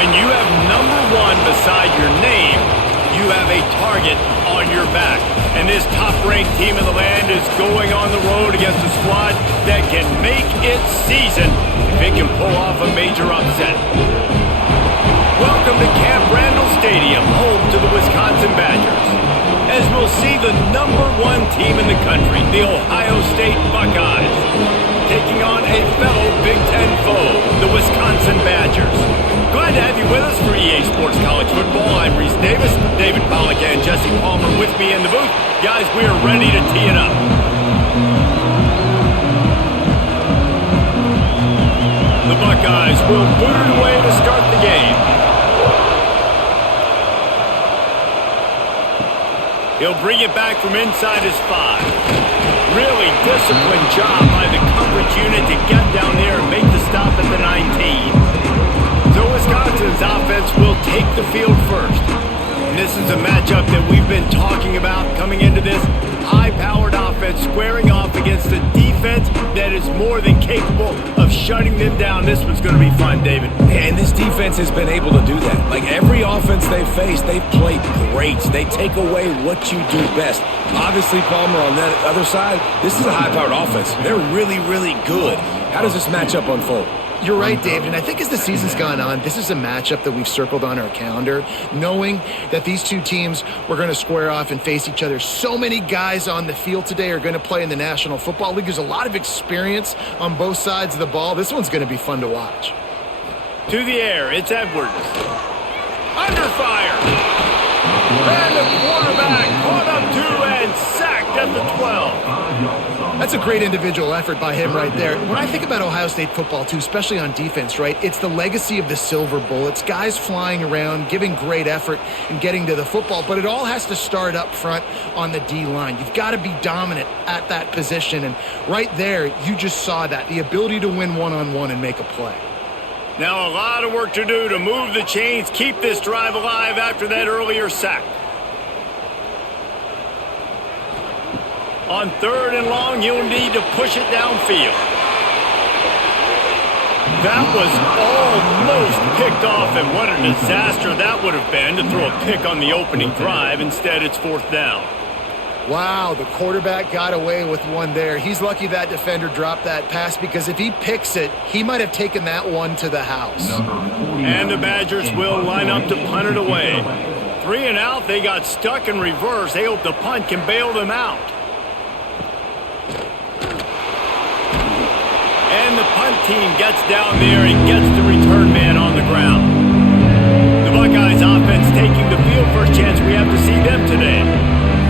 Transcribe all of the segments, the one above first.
When you have number one beside your name, you have a target on your back. And this top-ranked team in the land is going on the road against a squad that can make its season if it can pull off a major upset. Welcome to Camp Randall Stadium, home to the Wisconsin Badgers, as we'll see the number one team in the country, the Ohio State Buckeyes, taking on a fellow Big Ten foe, the Wisconsin Badgers. Glad to have you with us for EA Sports College Football. I'm Reese Davis, David Pollack and Jesse Palmer with me in the booth. Guys, we are ready to tee it up. The Buckeyes will boot it away to start the game. He'll bring it back from inside his 5. Really disciplined job by the coverage unit to get down there and make the stop at the 19. So Wisconsin's offense will take the field first. And this is a matchup that we've been talking about coming into this. High-powered offense squaring off against a defense that is more than capable of shutting them down. This one's going to be fun, David. And this defense has been able to do that. Like every offense they've faced, they've played great. They take away what you do best. Obviously, Palmer, on that other side, this is a high-powered offense. They're really, really good. How does this matchup unfold? You're right, David, and I think as the season's gone on, this is a matchup that we've circled on our calendar, knowing that these two teams were going to square off and face each other. So many guys on the field today are going to play in the National Football League. There's a lot of experience on both sides of the ball. This one's going to be fun to watch. To the air, it's Edwards. Under fire. And the quarterback caught up to and sacked at the 12. That's a great individual effort by him right there. When I think about Ohio State football, too, especially on defense, right, it's the legacy of the Silver Bullets, guys flying around, giving great effort and getting to the football, but it all has to start up front on the D-line. You've got to be dominant at that position, and right there, you just saw that, the ability to win one-on-one and make a play. Now a lot of work to do to move the chains, keep this drive alive after that earlier sack. On 3rd and long, you'll need to push it downfield. That was almost picked off, and what a disaster that would have been to throw a pick on the opening drive. Instead, it's 4th down. Wow, the quarterback got away with one there. He's lucky that defender dropped that pass, because if he picks it, he might have taken that one to the house. And the Badgers will line up to punt it away. 3 and out, they got stuck in reverse. They hope the punt can bail them out. And the punt team gets down there and gets the return man on the ground. The Buckeyes offense taking the field. First chance we have to see them today.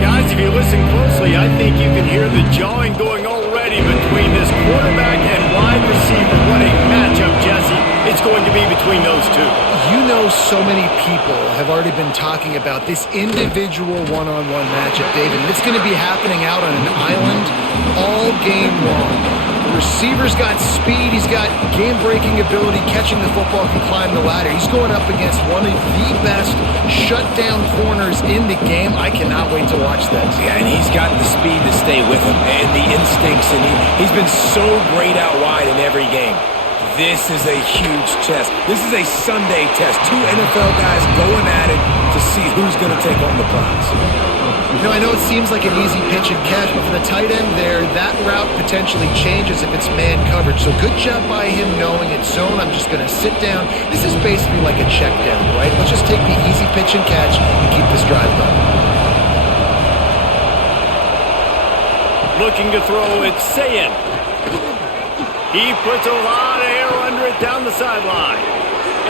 Guys, if you listen closely, I think you can hear the jawing going already between this quarterback and wide receiver. What a matchup, Jesse, it's going to be between those two. You know, so many people have already been talking about this individual one-on-one matchup, David, and it's going to be happening out on an island all game long. The receiver's got speed, he's got game-breaking ability, catching the football, can climb the ladder. He's going up against one of the best shutdown corners in the game. I cannot wait to watch this. Yeah, and he's got the speed to stay with him and the instincts, and he's been so great out wide in every game. This is a huge test. This is a Sunday test. 2 NFL guys going at it to see who's going to take home the prize. You know, I know it seems like an easy pitch and catch, but for the tight end there, that route potentially changes if it's man coverage. So good job by him knowing it's zone. I'm just going to sit down. This is basically like a check down, right? Let's just take the easy pitch and catch and keep this drive going. Looking to throw, it's Sayin. He puts a lot of air under it down the sideline.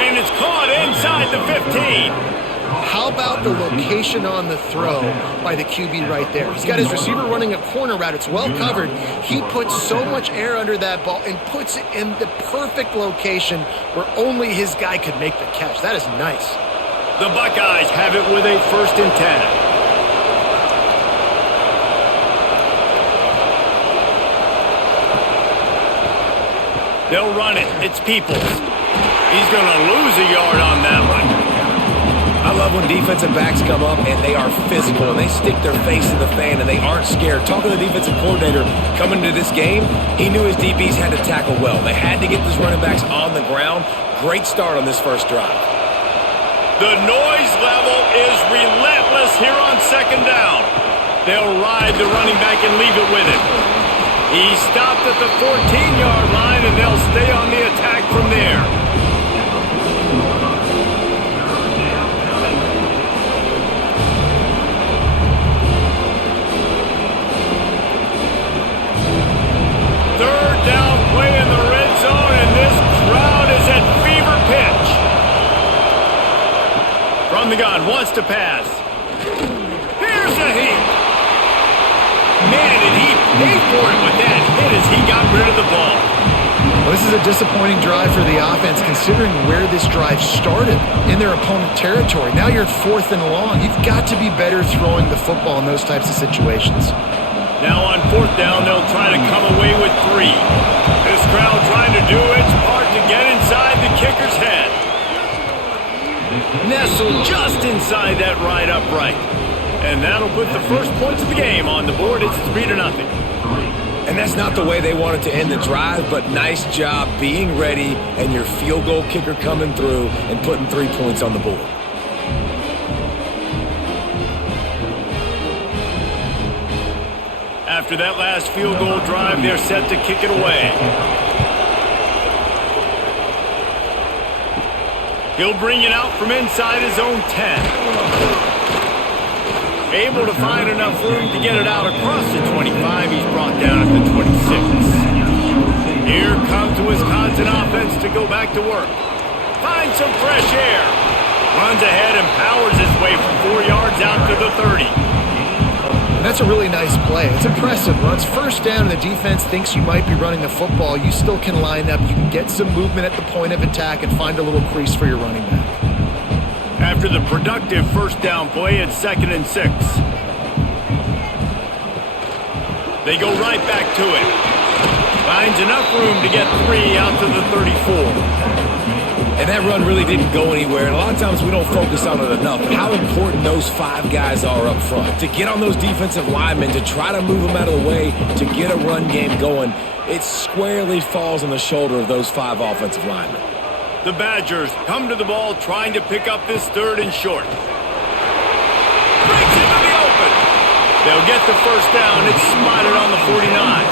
And it's caught inside the 15. How about the location on the throw by the QB right there? He's got his receiver running a corner route. It's well covered. He puts so much air under that ball and puts it in the perfect location where only his guy could make the catch. That is nice. The Buckeyes have it with a 1st and 10. They'll run it. It's Peoples. He's going to lose a yard on that one. I love when defensive backs come up and they are physical and they stick their face in the fan and they aren't scared. Talking to the defensive coordinator coming into this game, he knew his DBs had to tackle well. They had to get these running backs on the ground. Great start on this first drive. The noise level is relentless here on second down. They'll ride the running back and leave it with him. He stopped at the 14-yard line, and they'll stay on the attack from there. Third down play in the red zone, and this crowd is at fever pitch. From the gun, wants to pass. Here's a heat. Man, did he pay for it with that hit as he got rid of the ball. Well, this is a disappointing drive for the offense, considering where this drive started in their opponent territory. Now you're at 4th and long. You've got to be better throwing the football in those types of situations. Now on 4th down, they'll try to come away with 3. This crowd trying to do its part to get inside the kicker's head. Nestled just inside that right upright. And that'll put the first points of the game on the board. It's 3-0. And that's not the way they wanted to end the drive, but nice job being ready and your field goal kicker coming through and putting 3 points on the board. After that last field goal drive, they're set to kick it away. He'll bring it out from inside his own 10. Able to find enough room to get it out across the 25. He's brought down at the 26. Here comes the Wisconsin offense to go back to work. Finds some fresh air. Runs ahead and powers his way from 4 yards out to the 30. And that's a really nice play. It's impressive. Runs first down and the defense thinks you might be running the football. You still can line up. You can get some movement at the point of attack and find a little crease for your running back. After the productive first down play, it's 2nd and 6. They go right back to it. Finds enough room to get 3 out to the 34. And that run really didn't go anywhere. And a lot of times we don't focus on it enough. But how important those 5 guys are up front. To get on those defensive linemen, to try to move them out of the way, to get a run game going, it squarely falls on the shoulder of those 5 offensive linemen. The Badgers come to the ball trying to pick up this 3rd and short. Breaks into the open. They'll get the first down. It's spotted on the 49.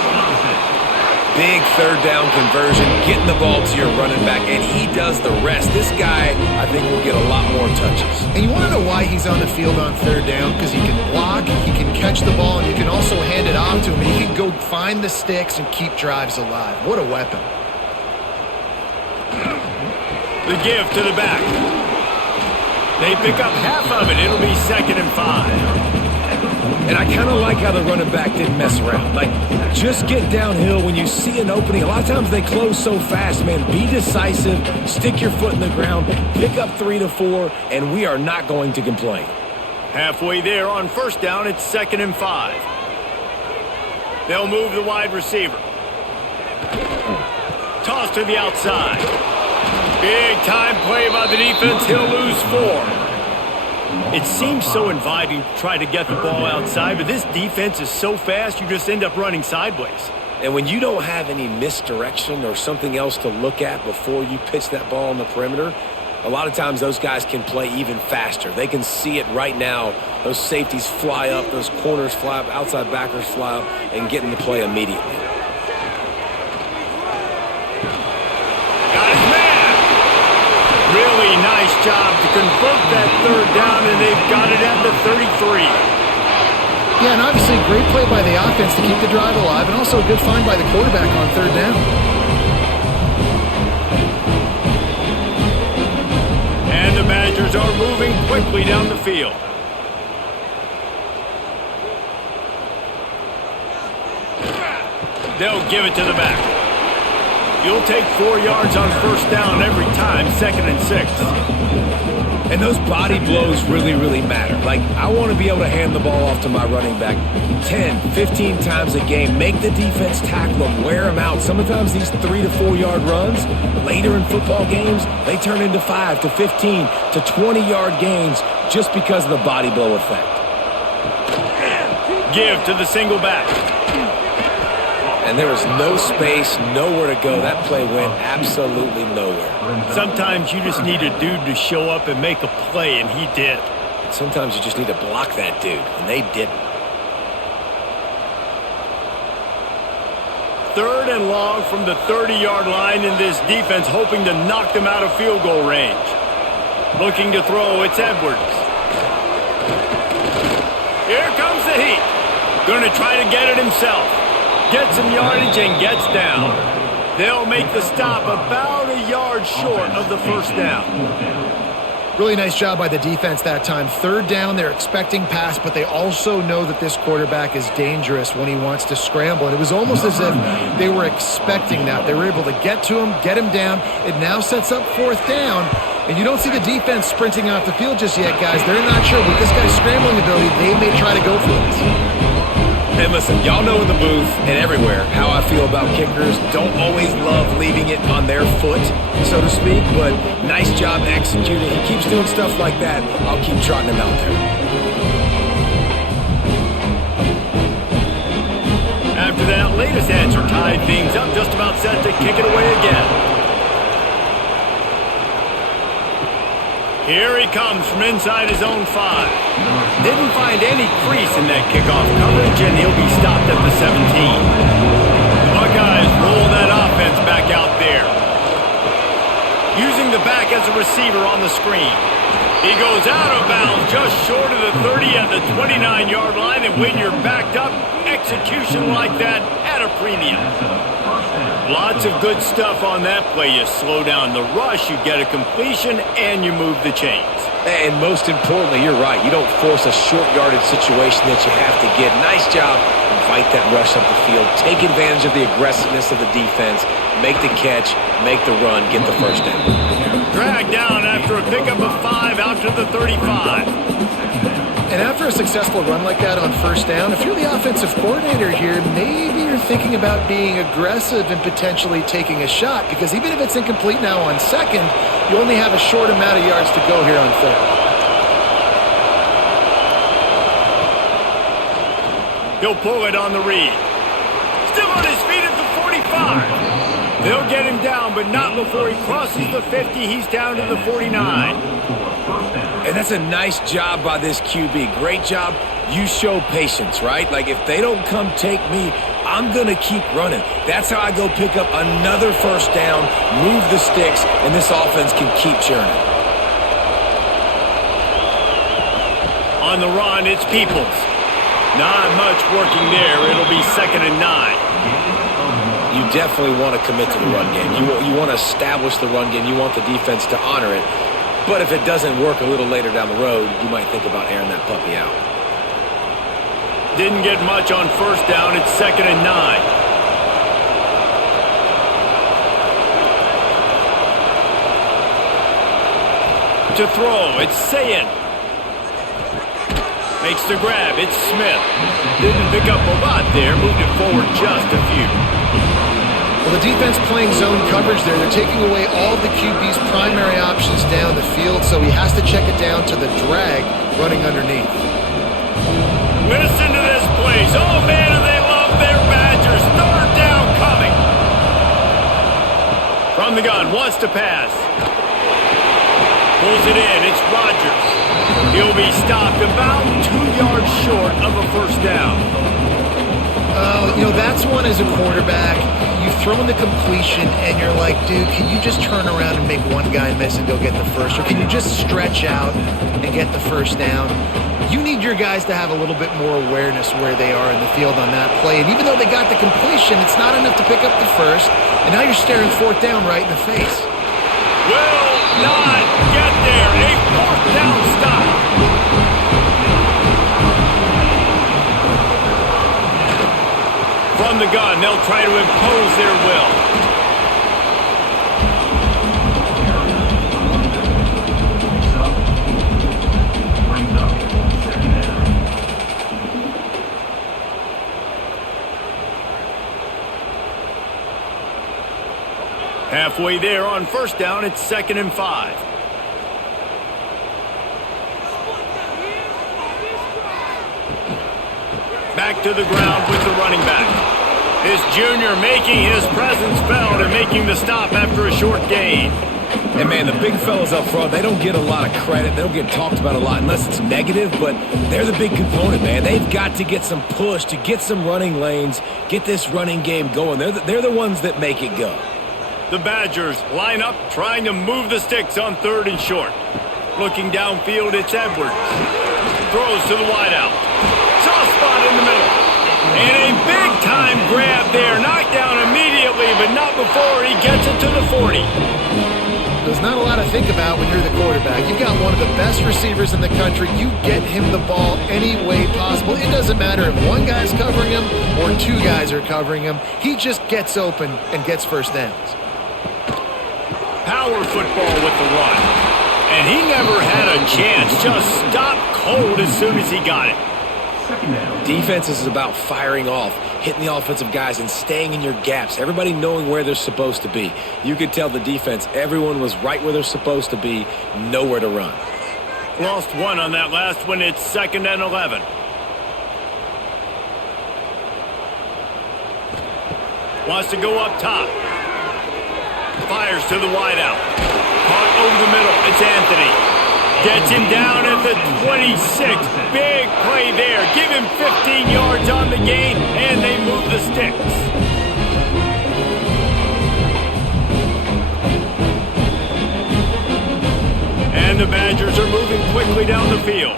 Big 3rd down conversion, getting the ball to your running back, and he does the rest. This guy, I think, will get a lot more touches. And you want to know why he's on the field on 3rd down? Because he can block, he can catch the ball, and you can also hand it off to him, and he can go find the sticks and keep drives alive. What a weapon. The give to the back. They pick up half of it. It'll be 2nd and 5. And I kind of like how the running back didn't mess around. Like, just get downhill when you see an opening. A lot of times they close so fast, man. Be decisive, stick your foot in the ground, pick up 3 to 4, and we are not going to complain. Halfway there on first down, it's 2nd and 5. They'll move the wide receiver. Toss to the outside. Big time play by the defense. He'll lose 4. It seems so inviting to try to get the ball outside, but this defense is so fast you just end up running sideways. And when you don't have any misdirection or something else to look at before you pitch that ball on the perimeter, a lot of times those guys can play even faster. They can see it right now. Those safeties fly up, those corners fly up, outside backers fly up, and get in the play immediately. Really nice job to convert that 3rd down, and they've got it at the 33. Yeah, and obviously a great play by the offense to keep the drive alive, and also a good find by the quarterback on 3rd down. And the Badgers are moving quickly down the field. They'll give it to the back. You'll take 4 yards on first down every time, 2nd and 6. And those body blows really, really matter. Like, I want to be able to hand the ball off to my running back 10, 15 times a game. Make the defense tackle them, wear them out. Sometimes these 3 to 4 yard runs, later in football games, they turn into 5 to 15 to 20 yard gains just because of the body blow effect. Give to the single back. And there was no space, nowhere to go. That play went absolutely nowhere. Sometimes you just need a dude to show up and make a play, and he did. Sometimes you just need to block that dude, and they didn't. 3rd and long from the 30-yard line, in this defense hoping to knock them out of field goal range. Looking to throw, it's Edwards. Here comes the heat. Going to try to get it himself. Gets some yardage and gets down. They'll make the stop about a yard short of the first down. Really nice job by the defense that time. 3rd down, they're expecting pass, but they also know that this quarterback is dangerous when he wants to scramble. And it was almost as if they were expecting that. They were able to get to him, get him down. It now sets up 4th down. And you don't see the defense sprinting off the field just yet, guys. They're not sure. With this guy's scrambling ability, they may try to go for this. And listen, y'all know in the booth and everywhere how I feel about kickers. Don't always love leaving it on their foot, so to speak, but nice job executing. He keeps doing stuff like that. I'll keep trotting him out there. After that latest answer tied things up, just about set to kick it away again. Here he comes from inside his own 5. Didn't find any crease in that kickoff coverage, and he'll be stopped at the 17. The Buckeyes roll that offense back out there. Using the back as a receiver on the screen. He goes out of bounds just short of the 30 at the 29-yard line, and when you're backed up, execution like that at a premium. Lots of good stuff on that play. You slow down the rush, you get a completion, and you move the chains. And most importantly, you're right. You don't force a short yardage situation that you have to get. Nice job. Invite that rush up the field. Take advantage of the aggressiveness of the defense. Make the catch, make the run, get the first down. Dragged down after a pickup of 5 out to the 35. And after a successful run like that on 1st down, if you're the offensive coordinator here, maybe you're thinking about being aggressive and potentially taking a shot, because even if it's incomplete now on 2nd, you only have a short amount of yards to go here on 3rd. He'll pull it on the read. Still on his feet at the 45. They'll get him down, but not before he crosses the 50. He's down to the 49. And that's a nice job by this QB. Great job. You show patience, right? Like, if they don't come take me, I'm going to keep running. That's how I go pick up another 1st down, move the sticks, and this offense can keep churning. On the run, it's Peoples. Not much working there. It'll be 2nd and 9. You definitely want to commit to the run game. You want to establish the run game. You want the defense to honor it. But if it doesn't work a little later down the road, you might think about airing that puppy out. Didn't get much on 1st down. It's 2nd and 9. To throw, it's Sayin. Makes the grab, it's Smith. Didn't pick up a lot there, moved it forward just a few. Well, the defense playing zone coverage there. They're taking away all the QB's primary options down the field, so he has to check it down to the drag running underneath. Listen to this place. Oh, man, do they love their Badgers. 3rd down coming. From the gun, wants to pass. Pulls it in. It's Rodgers. He'll be stopped about 2 yards short of a 1st down. That's one as a quarterback. You've thrown the completion, and you're like, dude, can you just turn around and make one guy miss and go get the first? Or can you just stretch out and get the 1st down? You need your guys to have a little bit more awareness where they are in the field on that play. And even though they got the completion, it's not enough to pick up the 1st. And now you're staring 4th down right in the face. Will not get there. A 4th down stop. From the gun, they'll try to impose their will. Halfway there on 1st down, it's 2nd and 5. Back to the ground with the running back. This junior making his presence felt and making the stop after a short gain. And, man, the big fellas up front, they don't get a lot of credit. They don't get talked about a lot unless it's negative, but they're the big component, man. They've got to get some push to get some running lanes, get this running game going. They're the ones that make it go. The Badgers line up trying to move the sticks on 3rd and short. Looking downfield, it's Edwards. Throws to the wideout. Soft spot in the middle. And a big-time grab there. Knocked down immediately, but not before he gets it to the 40. There's not a lot to think about when you're the quarterback. You've got one of the best receivers in the country. You get him the ball any way possible. It doesn't matter if one guy's covering him or 2 guys are covering him. He just gets open and gets first downs. Power football with the run. And he never had a chance. Just stopped cold as soon as he got it. Defense is about firing off, hitting the offensive guys, and staying in your gaps. Everybody knowing where they're supposed to be. You could tell the defense, everyone was right where they're supposed to be, nowhere to run. Lost 1 on that last one. It's 2nd and 11. Wants to go up top. Fires to the wideout. Caught over the middle. It's Anthony. Gets him down at the 26. Big play there. Give him 15 yards on the gain, and they move the sticks. And the Badgers are moving quickly down the field.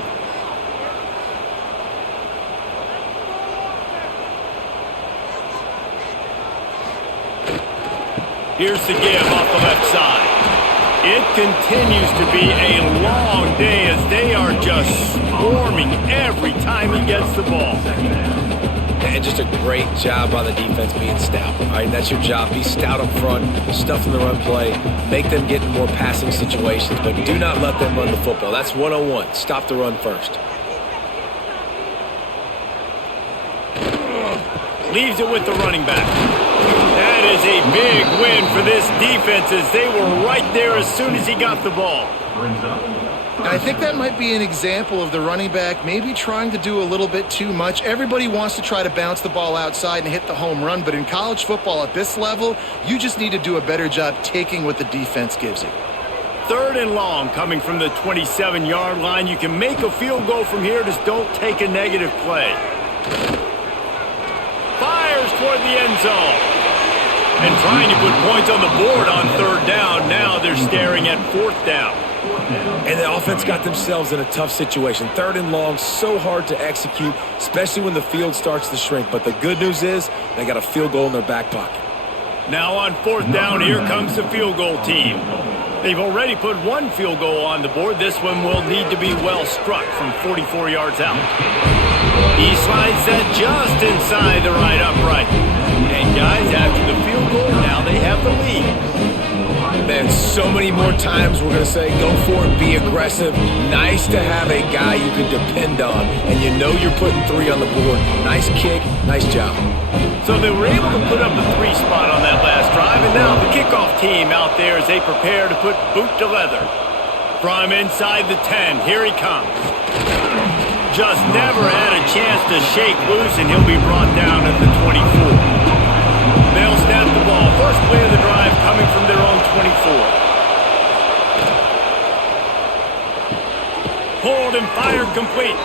Here's the give off the left side. It continues to be a long day as they are just swarming every time he gets the ball. And just a great job by the defense being stout. All right, that's your job. Be stout up front, stuff in the run play, make them get in more passing situations, but do not let them run the football. That's 101. Stop the run first. Leaves it with the running back. That is a big win for this defense as they were right there as soon as he got the ball. And I think that might be an example of the running back maybe trying to do a little bit too much. Everybody wants to try to bounce the ball outside and hit the home run, but in college football at this level, you just need to do a better job taking what the defense gives you. 3rd and long coming from the 27-yard line. You can make a field goal from here, just don't take a negative play. Fires toward the end zone. And trying to put points on the board on 3rd down. Now they're staring at 4th down. And the offense got themselves in a tough situation. 3rd and long, so hard to execute, especially when the field starts to shrink. But the good news is they got a field goal in their back pocket. Now on 4th down, here comes the field goal team. They've already put 1 field goal on the board. This one will need to be well struck from 44 yards out. He slides that just inside the right upright. And guys, after the field goal, now they have the lead. Man, so many more times we're going to say, go for it, be aggressive. Nice to have a guy you can depend on, and you know you're putting 3 on the board. Nice kick, nice job. So they were able to put up the 3 spot on that last drive, and now the kickoff team out there as they prepare to put boot to leather. From inside the 10, here he comes. Just never had a chance to shake loose, and he'll be brought down at the 24. They'll snap the ball. First play of the drive coming from their own 24. Pulled and fired complete.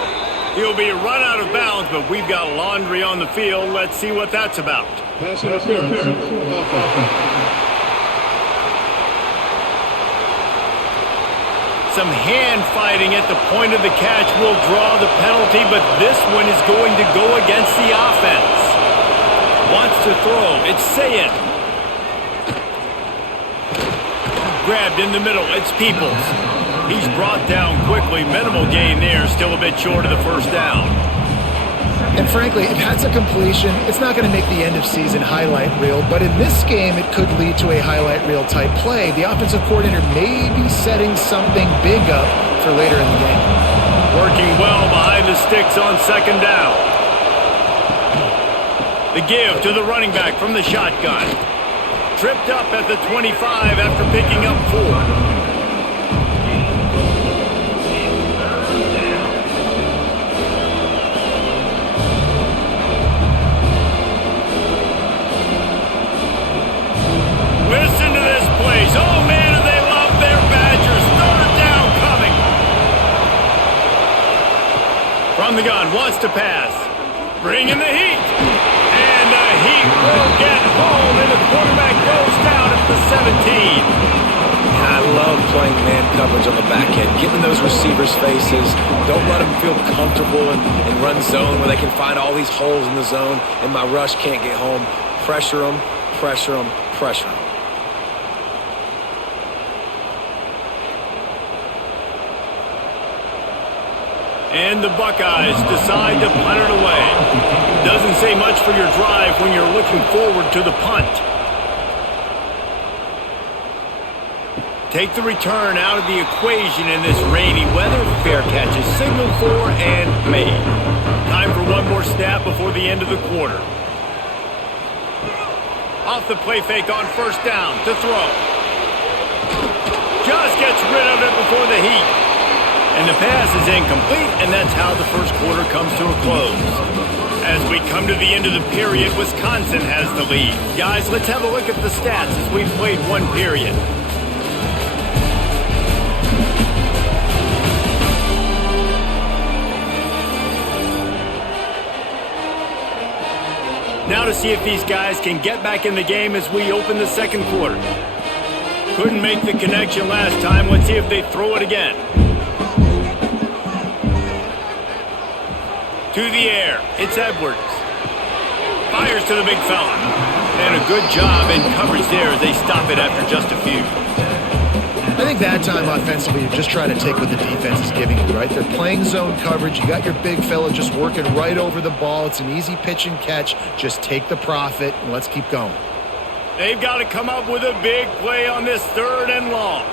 He'll be run out of bounds, but we've got laundry on the field. Let's see what that's about. Pass interference. Some hand fighting at the point of the catch will draw the penalty, but this one is going to go against the offense. Wants to throw. It's Sayed. Grabbed in the middle. It's Peoples. He's brought down quickly. Minimal gain there. Still a bit short of the 1st down. And frankly, if that's a completion, it's not going to make the end of season highlight reel. But in this game, it could lead to a highlight reel type play. The offensive coordinator may be setting something big up for later in the game. Working well behind the sticks on 2nd down. The give to the running back from the shotgun. Tripped up at the 25 after picking up 4. From the gun, wants to pass. Bringing the heat. And the heat will get home, and the quarterback goes down at the 17. I love playing man coverage on the back end, getting those receivers' faces. Don't let them feel comfortable and run zone where they can find all these holes in the zone, and my rush can't get home. Pressure them, pressure them, pressure them. And the Buckeyes decide to punt it away. Doesn't say much for your drive when you're looking forward to the punt. Take the return out of the equation in this rainy weather. Fair catch is signaled for and made. Time for one more snap before the end of the quarter. Off the play fake on first down to throw. Just gets rid of it before the heat. And the pass is incomplete, and that's how the first quarter comes to a close. As we come to the end of the period, Wisconsin has the lead. Guys, let's have a look at the stats as we've played one period. Now to see if these guys can get back in the game as we open the second quarter. Couldn't make the connection last time. Let's see if they throw it again. To the air, it's Edwards. Fires to the big fella. And a good job in coverage there as they stop it after just a few. I think that time offensively, you just try to take what the defense is giving you, right? They're playing zone coverage. You got your big fella just working right over the ball. It's an easy pitch and catch. Just take the profit, and let's keep going. They've got to come up with a big play on this 3rd and long.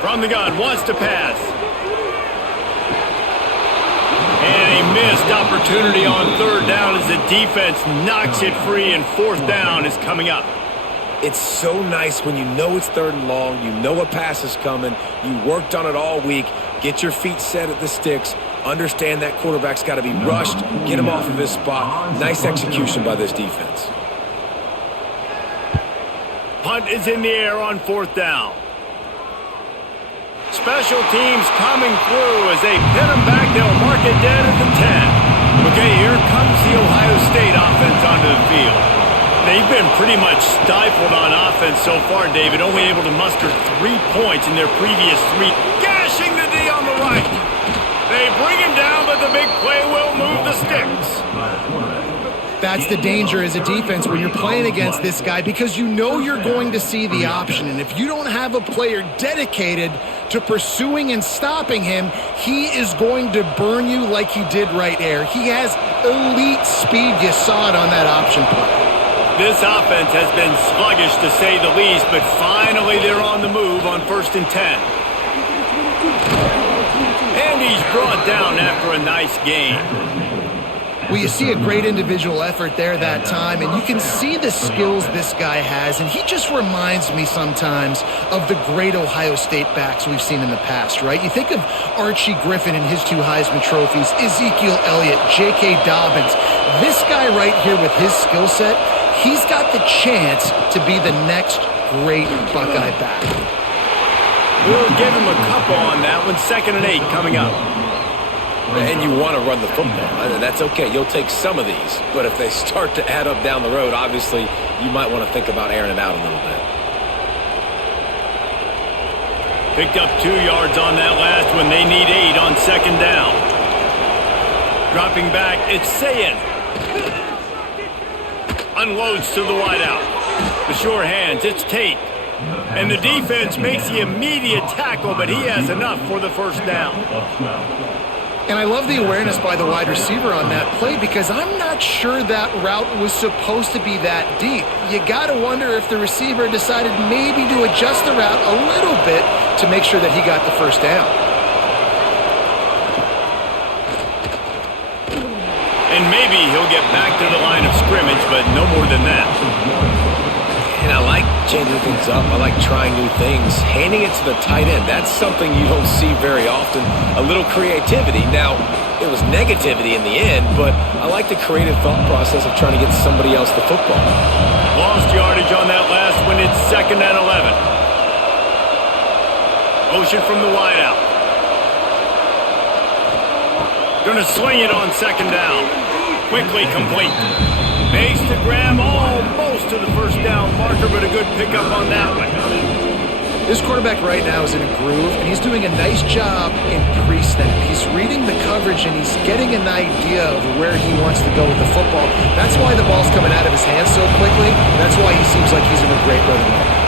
From the gun, wants to pass. And a missed opportunity on 3rd down as the defense knocks it free, and 4th down is coming up. It's so nice when you know it's 3rd and long, you know a pass is coming, you worked on it all week, get your feet set at the sticks, understand that quarterback's got to be rushed, get him off of his spot. Nice execution by this defense. Punt is in the air on 4th down. Special teams coming through as they pin them back. They'll mark it dead at the 10. Okay, here comes the Ohio State offense onto the field. They've been pretty much stifled on offense so far, David, only able to muster 3 points in their previous 3. Gashing the D on the right. They bring him down, but the big play will move the sticks. That's the danger as a defense when you're playing against this guy, because you know you're going to see the option. And if you don't have a player dedicated to pursuing and stopping him, he is going to burn you like he did right there. He has elite speed. You saw it on that option play. This offense has been sluggish to say the least, but finally they're on the move on 1st and 10. And he's brought down after a nice gain. Well, you see a great individual effort there that time, and you can see the skills this guy has, and he just reminds me sometimes of the great Ohio State backs we've seen in the past, right? You think of Archie Griffin and his 2 Heisman trophies, Ezekiel Elliott, J.K. Dobbins. This guy right here with his skill set, he's got the chance to be the next great Buckeye back. We'll give him a couple on that one. 2nd and 8 coming up. And you want to run the football. That's okay. You'll take some of these. But if they start to add up down the road, obviously, you might want to think about airing it out a little bit. Picked up 2 yards on that last one. They need 8 on 2nd down. Dropping back, it's Sayin. Unloads to the wideout. The sure hands, it's Tate. And the defense makes the immediate tackle, but he has enough for the 1st down. And I love the awareness by the wide receiver on that play, because I'm not sure that route was supposed to be that deep. You got to wonder if the receiver decided maybe to adjust the route a little bit to make sure that he got the 1st down. And maybe he'll get back to the line of scrimmage, but no more than that. And I like changing things up. I like trying new things. Handing it to the tight end, that's something you don't see very often. A little creativity. Now, it was negativity in the end, but I like the creative thought process of trying to get somebody else the football. Lost yardage on that last one. It's 2nd and 11. Motion from the wideout. Going to sling it on second down. Quickly complete. Makes the grab almost to the first down marker, but a good pickup on that one. This quarterback right now is in a groove, and he's doing a nice job in pre-snap. He's reading the coverage, and he's getting an idea of where he wants to go with the football. That's why the ball's coming out of his hands so quickly. That's why he seems like he's in a great rhythm right now.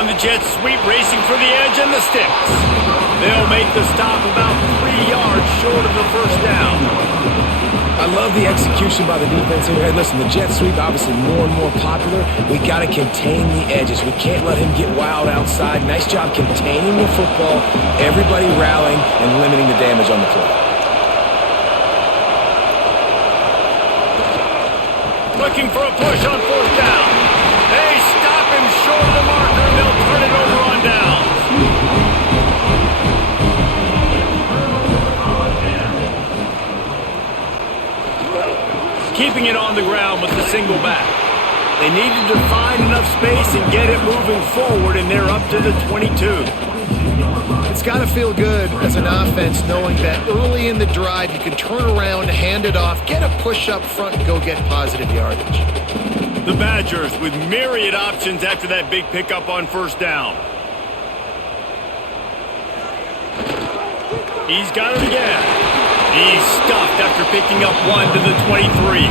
On the jet sweep, racing for the edge and the sticks. They'll make the stop about 3 yards short of the first down. I love the execution by the defense here. Hey, listen, the jet sweep obviously more and more popular. We got to contain the edges. We can't let him get wild outside. Nice job containing the football, everybody rallying and limiting the damage on the play. Looking for a push on fourth down. They stop him short of the marker, and they'll turn it over on down. Keeping it on the ground with the single back. They needed to find enough space and get it moving forward, and they're up to the 22. It's got to feel good as an offense knowing that early in the drive you can turn around, hand it off, get a push up front, and go get positive yardage. The Badgers with myriad options after that big pickup on first down. He's got it again. He's stuffed after picking up one to the 23.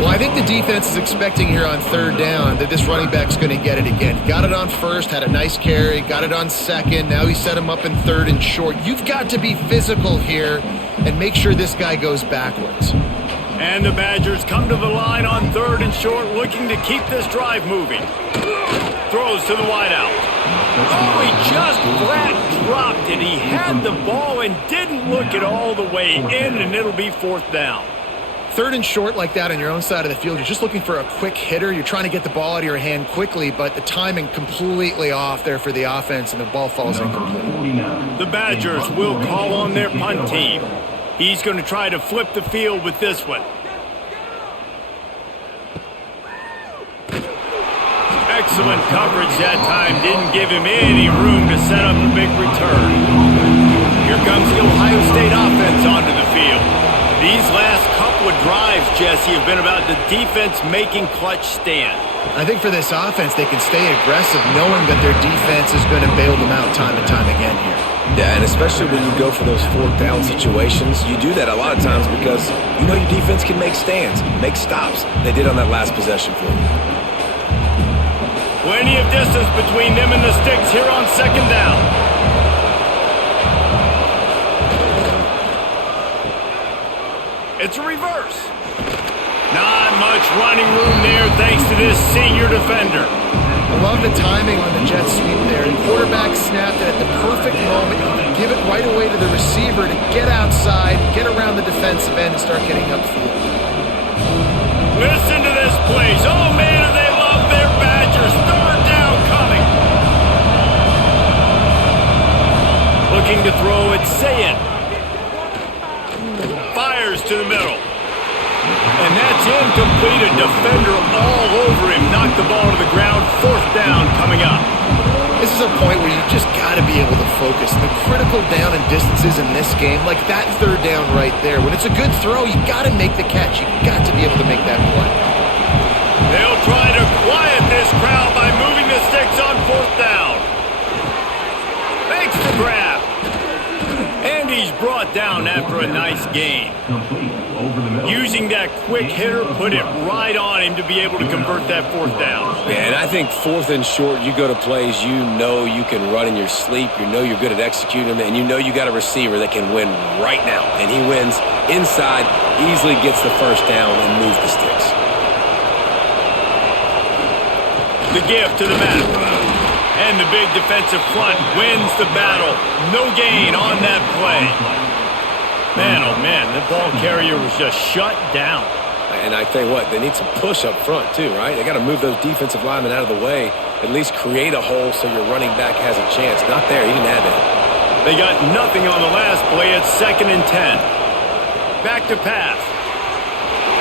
Well, I think the defense is expecting here on third down that this running back's going to get it again. He got it on first, had a nice carry, got it on second. Now he set him up in third and short. You've got to be physical here and make sure this guy goes backwards. And the Badgers come to the line on third and short, looking to keep this drive moving. Throws to the wideout. Oh, he just flat dropped it. He had the ball and didn't look it all the way in, and it'll be fourth down. Third and short like that on your own side of the field, you're just looking for a quick hitter. You're trying to get the ball out of your hand quickly, but the timing completely off there for the offense, and the ball falls incomplete. The Badgers will call on their punt team. He's going to try to flip the field with this one. Excellent coverage that time. Didn't give him any room to set up a big return. Here comes the Ohio State offense onto the field. These last couple of drives, Jesse, have been about the defense making clutch stand. I think for this offense, they can stay aggressive knowing that their defense is going to bail them out time and time again here. Yeah, and especially when you go for those fourth down situations, you do that a lot of times because you know your defense can make stands, make stops. They did on that last possession for you. Plenty of distance between them and the sticks here on second down. It's a reverse. Not much running room there thanks to this senior defender. I love the timing on the jet sweep there. The quarterback snapped it at the perfect moment. You can give it right away to the receiver to get outside, get around the defensive end, and start getting upfield. Listen to this, please. Oh, man, do they love their Badgers. Third down coming. Looking to throw it, Sayed. Fires to the middle. And that's incomplete. A defender all over him. Knocked the ball to the ground. Fourth down coming up. This is a point where you just got to be able to focus. The critical down and distances in this game, like that third down right there. When it's a good throw, you got to make the catch. You got to be able to make that play. They'll try to quiet this crowd by moving the sticks on fourth down. Makes the grab. And he's brought down after a nice gain. Using that quick hitter, put it right on him to be able to convert that fourth down. Yeah, and I think fourth and short, you go to plays you know you can run in your sleep, you know you're good at executing them, and you know you got a receiver that can win right now. And he wins inside, easily gets the first down and moves the sticks. The give to the map. And the big defensive front wins the battle. No gain on that play. Man, oh man, the ball carrier was just shut down. And I tell you what, they need some push up front too, right? They got to move those defensive linemen out of the way, at least create a hole so your running back has a chance. Not there, he didn't have that. They got nothing on the last play. It's 2nd and 10. Back to pass.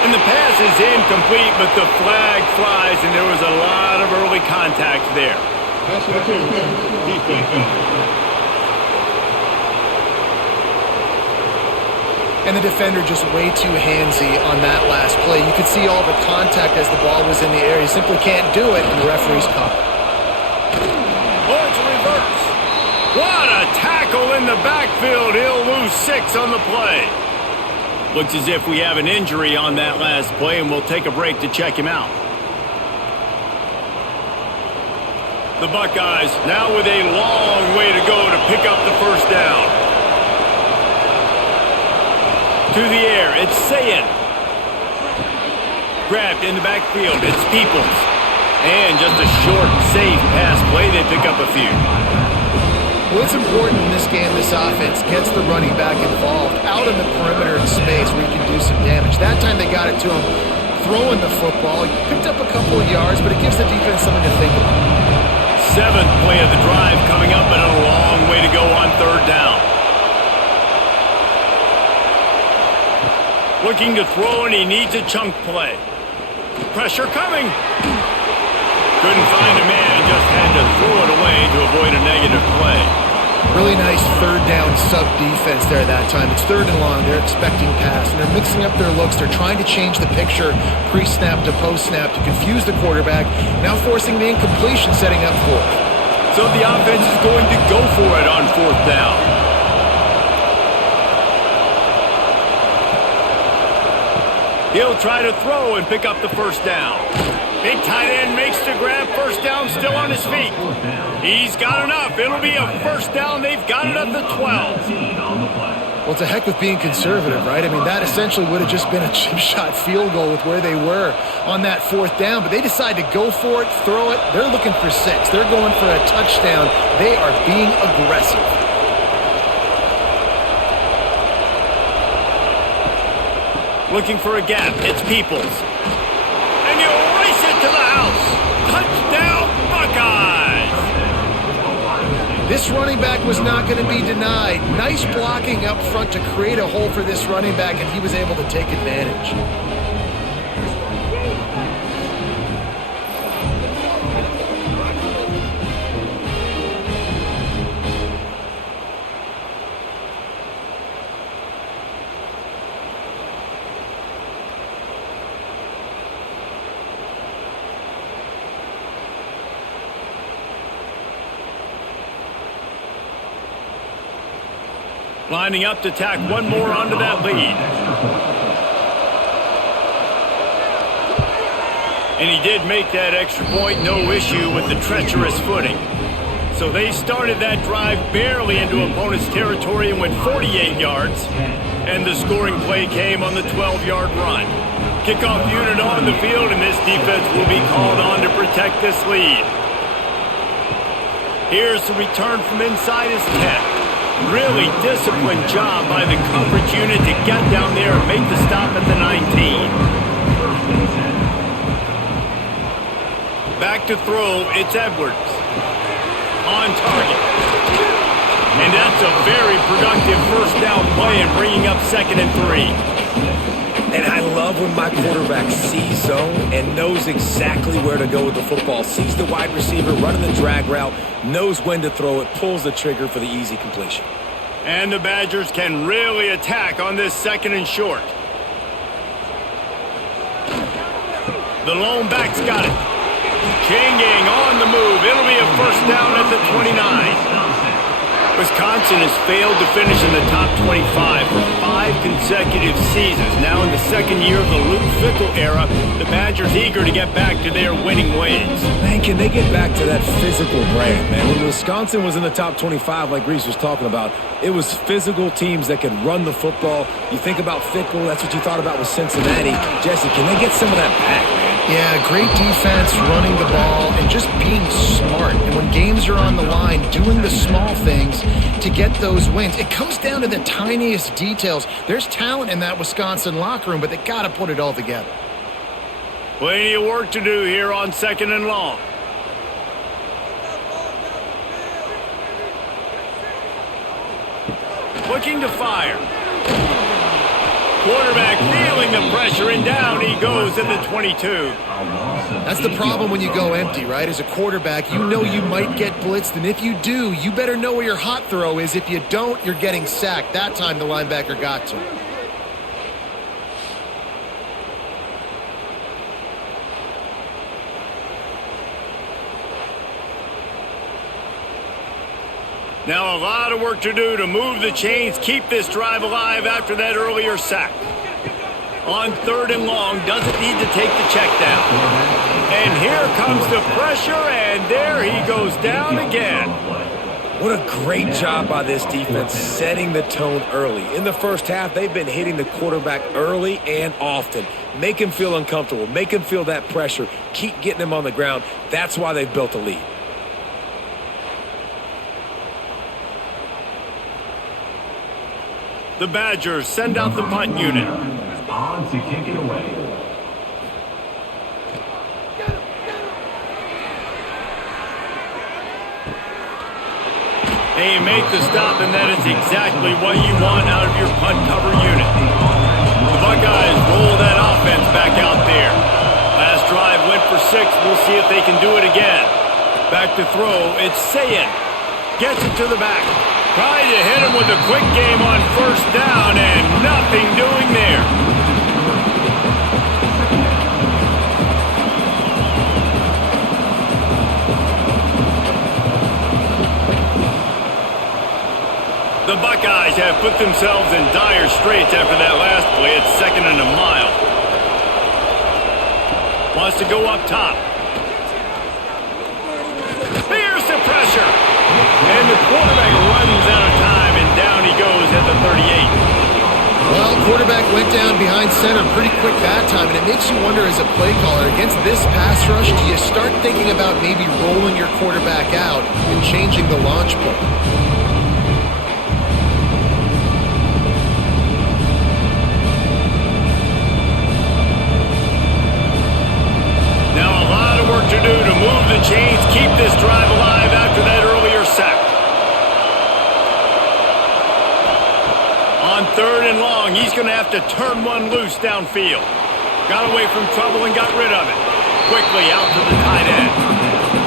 And the pass is incomplete, but the flag flies, and there was a lot of early contact there. and the defender just way too handsy on that last play. You could see all the contact as the ball was in the air. He simply can't do it, and the referee's caught. Oh, it's a reverse. What a tackle in the backfield. He'll lose 6 on the play. Looks as if we have an injury on that last play, and we'll take a break to check him out. The Buckeyes now with a long way to go to pick up the first down. To the air, it's Sayin. Grabbed in the backfield, it's Peoples. And just a short, safe pass play, they pick up a few. Well, it's important in this game this offense gets the running back involved out in the perimeter in space where you can do some damage. That time they got it to him throwing the football. He picked up a couple of yards, but it gives the defense something to think about. 7th play of the drive coming up, and a long way to go on 3rd down. Looking to throw, and he needs a chunk play. Pressure coming. Couldn't find a man, just had to throw it away to avoid a negative play. Really nice 3rd down sub-defense there that time. It's 3rd and long. They're expecting pass, and they're mixing up their looks. They're trying to change the picture pre-snap to post-snap to confuse the quarterback, now forcing the incompletion, setting up 4th. So the offense is going to go for it on 4th down. He'll try to throw and pick up the first down. Big tight end makes the grab. First down, still on his feet. He's got enough. It'll be a first down. They've got it at the 12. Well, it's a heck of being conservative, right? I mean, that essentially would have just been a chip shot field goal with where they were on that 4th down. But they decide to go for it, throw it. They're looking for 6. They're going for a touchdown. They are being aggressive. Looking for a gap. It's Peoples. And you race it to the house. Touchdown, Buckeyes! This running back was not going to be denied. Nice blocking up front to create a hole for this running back, and he was able to take advantage. Lining up to tack one more onto that lead. And he did make that extra point, no issue with the treacherous footing. So they started that drive barely into opponent's territory and went 48 yards. And the scoring play came on the 12-yard run. Kickoff unit on the field, and this defense will be called on to protect this lead. Here's the return from inside his 10. Really disciplined job by the coverage unit to get down there and make the stop at the 19. Back to throw, it's Edwards. On target. And that's a very productive first down play and bringing up 2nd and 3. And I love when my quarterback sees zone and knows exactly where to go with the football. Sees the wide receiver running the drag route, knows when to throw it, pulls the trigger for the easy completion. And the Badgers can really attack on this 2nd and short. The lone back's got it. Chain gang on the move. It'll be a first down at the 29. Wisconsin has failed to finish in the top 25 for 5 consecutive seasons. Now in the 2nd year of the Luke Fickell era, the Badgers eager to get back to their winning ways. Man, can they get back to that physical brand, man? When Wisconsin was in the top 25, like Reese was talking about, it was physical teams that could run the football. You think about Fickell, that's what you thought about with Cincinnati. Jesse, can they get some of that back, man? Yeah, great defense, running the ball, and just being smart. And when games are on the line, doing the small things to get those wins. It comes down to the tiniest details. There's talent in that Wisconsin locker room, but they got to put it all together. Plenty of work to do here on 2nd and long. Looking to fire. Quarterback feeling the pressure, and down he goes at the 22. That's the problem when you go empty, right? As a quarterback, you know you might get blitzed, and if you do, you better know where your hot throw is. If you don't, you're getting sacked. That time the linebacker got to. Now a lot of work to do to move the chains, keep this drive alive after that earlier sack. On 3rd and long, doesn't need to take the check down. And here comes the pressure, and there he goes down again. What a great job by this defense setting the tone early. In the first half, they've been hitting the quarterback early and often. Make him feel uncomfortable. Make him feel that pressure. Keep getting him on the ground. That's why they've built a lead. The Badgers send out the punt unit. On to kick it away. They make the stop, and that is exactly what you want out of your punt cover unit. The Buckeyes roll that offense back out there. Last drive went for 6. We'll see if they can do it again. Back to throw. It's Sayin. Gets it to the back. Trying to hit him with a quick game on 1st down, and nothing doing there. The Buckeyes have put themselves in dire straits after that last play. It's 2nd and a mile. Wants to go up top. Here's the pressure. And the quarterback runs out of time, and down he goes at the 38. Well, quarterback went down behind center pretty quick that time, and it makes you wonder as a play caller, against this pass rush, do you start thinking about maybe rolling your quarterback out and changing the launch point? Now a lot of work to do to move the chains, keep this drive alive after that earlier sack. On 3rd and long, he's going to have to turn one loose downfield. Got away from trouble and got rid of it. Quickly out to the tight end.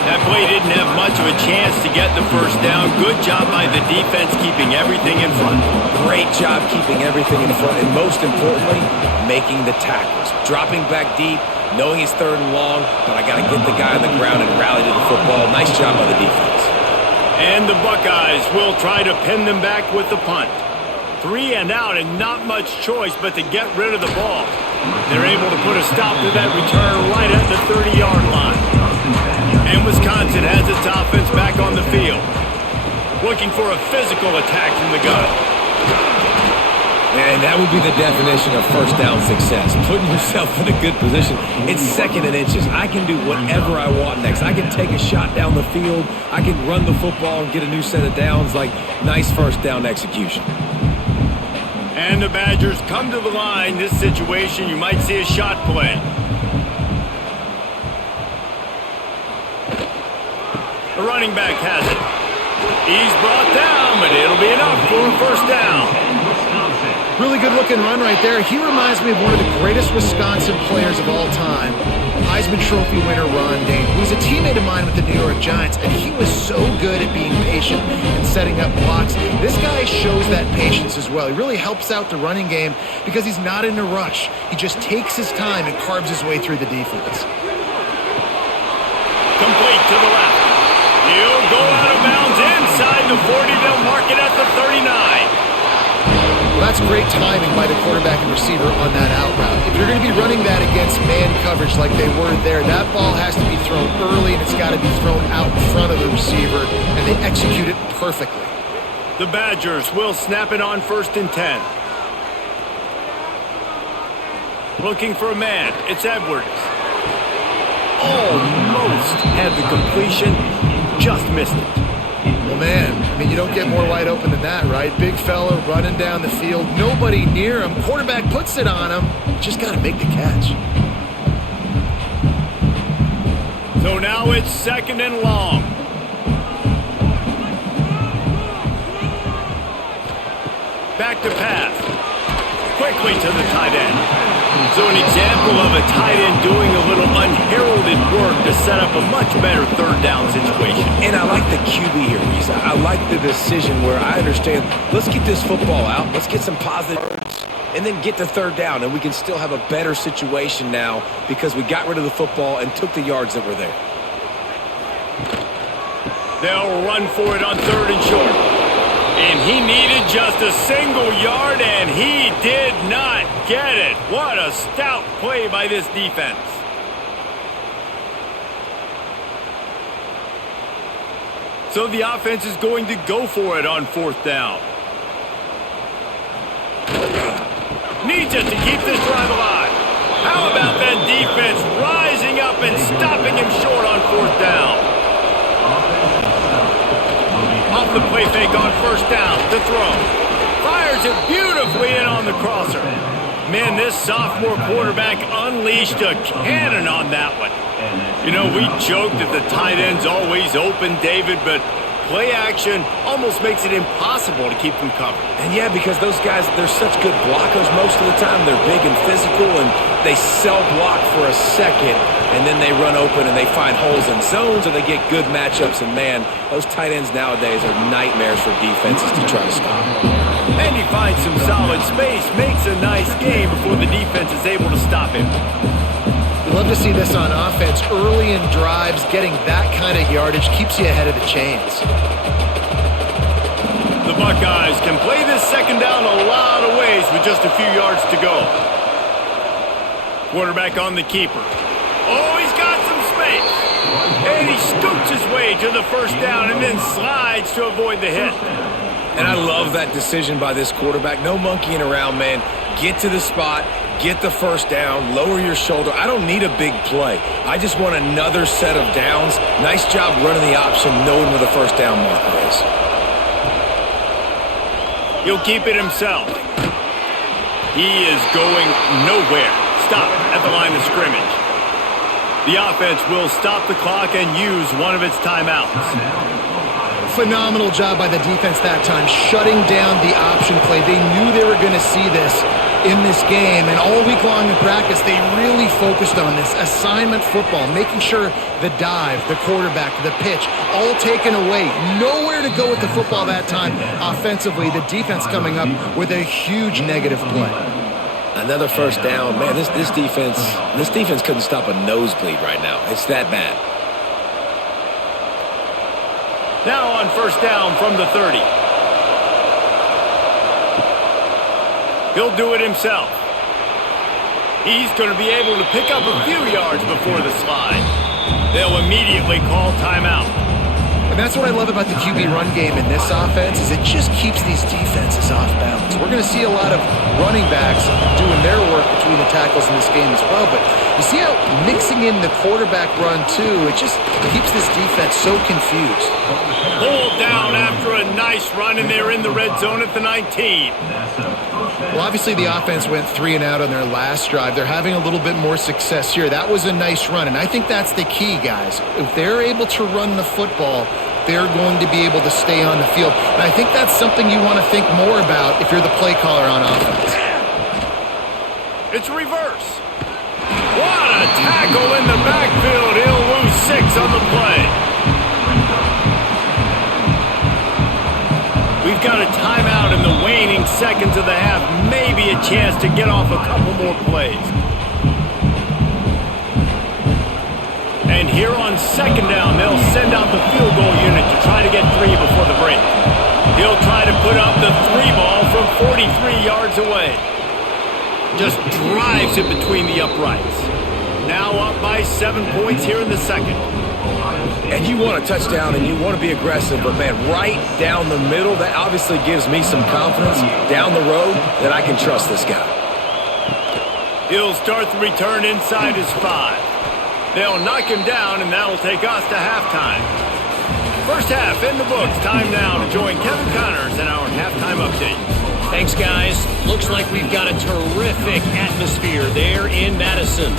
That play didn't have much of a chance to get the 1st down. Good job by the defense keeping everything in front. Great job keeping everything in front, and most importantly, making the tackles. Dropping back deep, knowing he's 3rd and long, but I got to get the guy on the ground and rally to the football. Nice job by the defense. And the Buckeyes will try to pin them back with the punt. 3 and out, and not much choice but to get rid of the ball. They're able to put a stop to that return right at the 30-yard line. And Wisconsin has its offense back on the field. Looking for a physical attack from the gun. And that would be the definition of 1st down success. Putting yourself in a good position. It's 2nd and inches. I can do whatever I want next. I can take a shot down the field. I can run the football and get a new set of downs. Like, nice 1st down execution. And the Badgers come to the line. This situation, you might see a shot play. The running back has it. He's brought down, but it'll be enough for a 1st down. Really good-looking run right there. He reminds me of one of the greatest Wisconsin players of all time, Heisman Trophy winner Ron Dayne, who was a teammate of mine with the New York Giants, and he was so good at being patient and setting up blocks. This guy shows that patience as well. He really helps out the running game because he's not in a rush. He just takes his time and carves his way through the defense. Complete to the left. He'll go out of bounds inside the 40. They'll mark it at the 39. Well, that's great timing by the quarterback and receiver on that out route. If you're going to be running that against man coverage like they were there, that ball has to be thrown early, and it's got to be thrown out in front of the receiver, and they execute it perfectly. The Badgers will snap it on 1st and 10. Looking for a man. It's Edwards. Almost had the completion. Just missed it. Well, man, I mean, you don't get more wide open than that, right? Big fella running down the field. Nobody near him. Quarterback puts it on him. Just got to make the catch. So now it's 2nd and long. Back to pass. Quickly to the tight end. So an example of a tight end doing a little unheralded work to set up a much better 3rd down situation. And I like the QB here, Reese. I like the decision where I understand, let's get this football out, let's get some positive yards, and then get to 3rd down, and we can still have a better situation now because we got rid of the football and took the yards that were there. They'll run for it on 3rd and short. And he needed just a single yard, and he did not get it. What a stout play by this defense. So the offense is going to go for it on 4th down. Needs it to keep this drive alive. How about that defense rising up and stopping him short on 4th down? Off the play fake on 1st down, the throw. Fires it beautifully in on the crosser. Man, this sophomore quarterback unleashed a cannon on that one. You know, we joked that the tight end's always open, David, but play action almost makes it impossible to keep them covered. And yeah, because those guys, they're such good blockers most of the time. They're big and physical, and they sell block for a second, and then they run open and they find holes in zones, or they get good matchups. And man, those tight ends nowadays are nightmares for defenses to try to stop. And he finds some solid space, makes a nice game before the defense is able to stop him. Love to see this on offense. Early in drives, getting that kind of yardage keeps you ahead of the chains. The Buckeyes can play this 2nd down a lot of ways with just a few yards to go. Quarterback on the keeper. Oh, he's got some space. And he scoops his way to the 1st down and then slides to avoid the hit. And I love that decision by this quarterback. No monkeying around, man. Get to the spot, get the 1st down, lower your shoulder. I don't need a big play. I just want another set of downs. Nice job running the option, knowing where the 1st down marker is. He'll keep it himself. He is going nowhere. Stop at the line of scrimmage. The offense will stop the clock and use one of its timeouts. Phenomenal job by the defense that time, shutting down the option play. They knew they were going to see this in this game, and all week long in practice, they really focused on this assignment football, making sure the dive, the quarterback, the pitch, all taken away. Nowhere to go with the football that time offensively. The defense coming up with a huge negative play. Another 1st down. Man, this defense couldn't stop a nosebleed right now. It's that bad. Now on 1st down from the 30. He'll do it himself. He's going to be able to pick up a few yards before the slide. They'll immediately call timeout. And that's what I love about the QB run game in this offense, is it just keeps these defenses off balance. We're going to see a lot of running backs doing their work between the tackles in this game as well, but you see how mixing in the quarterback run too, it just keeps this defense so confused. Pulled down after a nice run, and they're in the red zone at the 19. Well, obviously the offense went 3 and out on their last drive. They're having a little bit more success here. That was a nice run, and I think that's the key, guys. If they're able to run the football, they're going to be able to stay on the field. And I think that's something you want to think more about if you're the play caller on offense. It's reverse. What a tackle in the backfield. He'll lose 6 on the play. We've got a timeout in the waning seconds of the half. Maybe a chance to get off a couple more plays. And here on 2nd down, they'll send out the field goal unit to try to get 3 before the break. He'll try to put up the 3 ball from 43 yards away. Just drives it between the uprights. Now up by 7 points here in the 2nd. And you want a touchdown and you want to be aggressive, but man, right down the middle, that obviously gives me some confidence down the road that I can trust this guy. He'll start the return inside his 5. They'll knock him down, and that'll take us to halftime. First half in the books. Time now to join Kevin Connors in our halftime update. Thanks, guys. Looks like we've got a terrific atmosphere there in Madison.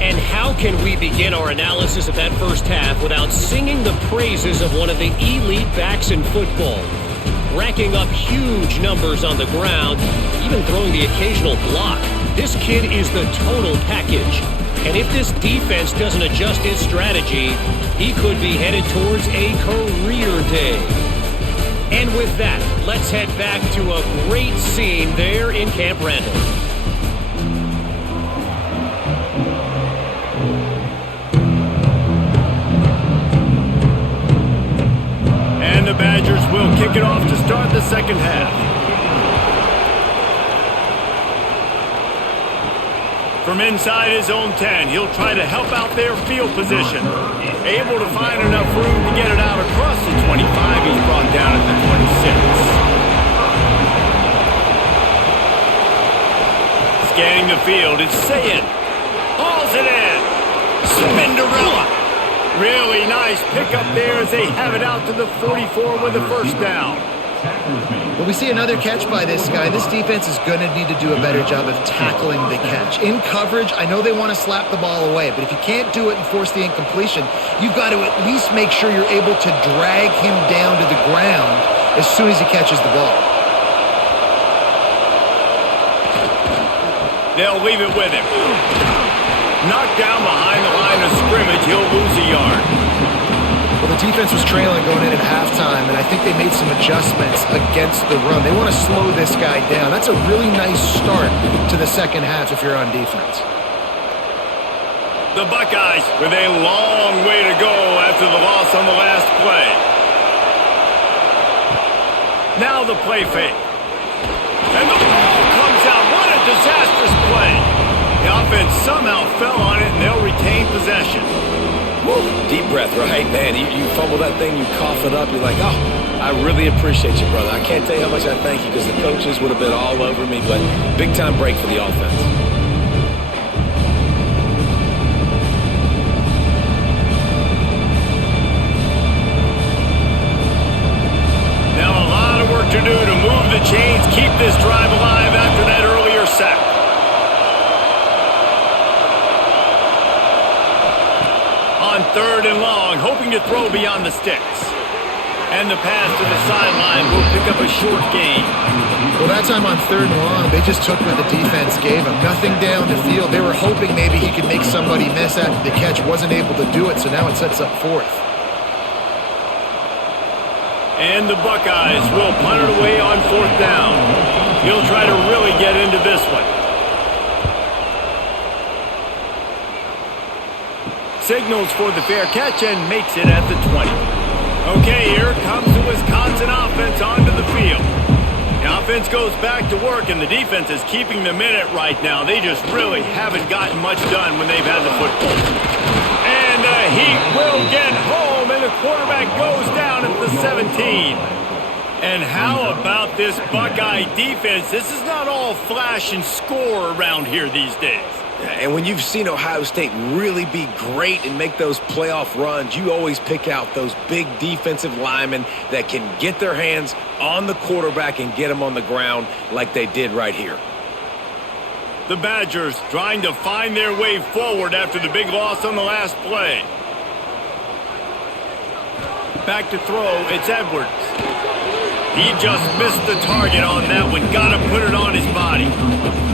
And how can we begin our analysis of that first half without singing the praises of one of the elite backs in football? Racking up huge numbers on the ground, even throwing the occasional block. This kid is the total package. And if this defense doesn't adjust its strategy, he could be headed towards a career day. And with that, let's head back to a great scene there in Camp Randall. And the Badgers will kick kick it off to start the second half. From inside his own 10, he'll try to help out their field position. Able to find enough room to get it out across the 25. He's brought down at the 26. Scanning the field, it's Sayed. Hauls it in. Spinderella. Really nice pickup there as they have it out to the 44 with a first down. Well, we see another catch by this guy. This defense is going to need to do a better job of tackling the catch. In coverage, I know they want to slap the ball away, but if you can't do it and force the incompletion, you've got to at least make sure you're able to drag him down to the ground as soon as he catches the ball. They'll leave it with him. Knocked down behind the line of scrimmage, he'll lose a yard. Well, the defense was trailing going in at halftime, and I think they made some adjustments against the run. They want to slow this guy down. That's a really nice start to the second half if you're on defense. The Buckeyes with a long way to go after the loss on the last play. Now the play fake. And the ball comes out. What a disastrous play. The offense somehow fell on it, and they'll retain possession. Woo, deep breath, right? Man, you fumble that thing, you cough it up, you're like, oh, I really appreciate you, brother. I can't tell you how much I thank you because the coaches would have been all over me, but big-time break for the offense. Now a lot of work to do to move the chains, keep this drive alive after that earlier sack. On third and long, hoping to throw beyond the sticks. And the pass to the sideline will pick up a short gain. Well, that time on third and long, they just took what the defense gave him. Nothing down the field. They were hoping maybe he could make somebody miss after the catch. Wasn't able to do it, so now it sets up fourth. And the Buckeyes will punt it away on fourth down. He'll try to really get into this one. Signals for the fair catch and makes it at the 20. Okay, here comes the Wisconsin offense onto the field. The offense goes back to work, and the defense is keeping them in it right now. They just really haven't gotten much done when they've had the football. And he will get home, and the quarterback goes down at the 17. And how about this Buckeye defense? This is not all flash and score around here these days. And when you've seen Ohio State really be great and make those playoff runs, you always pick out those big defensive linemen that can get their hands on the quarterback and get him on the ground like they did right here. The Badgers trying to find their way forward after the big loss on the last play. Back to throw, it's Edwards. He just missed the target on that one. Got to put it on his body.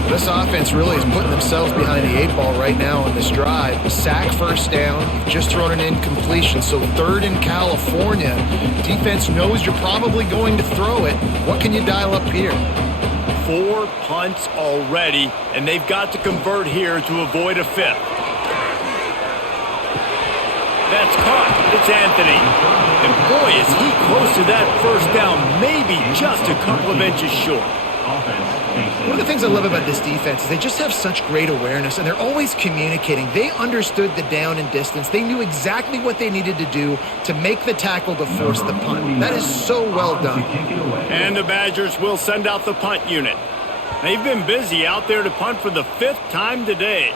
This offense really is putting themselves behind the 8 ball right now on this drive. Sack first down. You've just thrown an incompletion. So third in California. Defense knows you're probably going to throw it. What can you dial up here? 4 punts already, and they've got to convert here to avoid a fifth. That's caught. It's Anthony. And boy, is he close to that first down, maybe just a couple of inches short. One of the things I love about this defense is they just have such great awareness, and they're always communicating. They understood the down and distance. They knew exactly what they needed to do to make the tackle to force the punt. That is so well done. And the Badgers will send out the punt unit. They've been busy out there to punt for the 5th time today.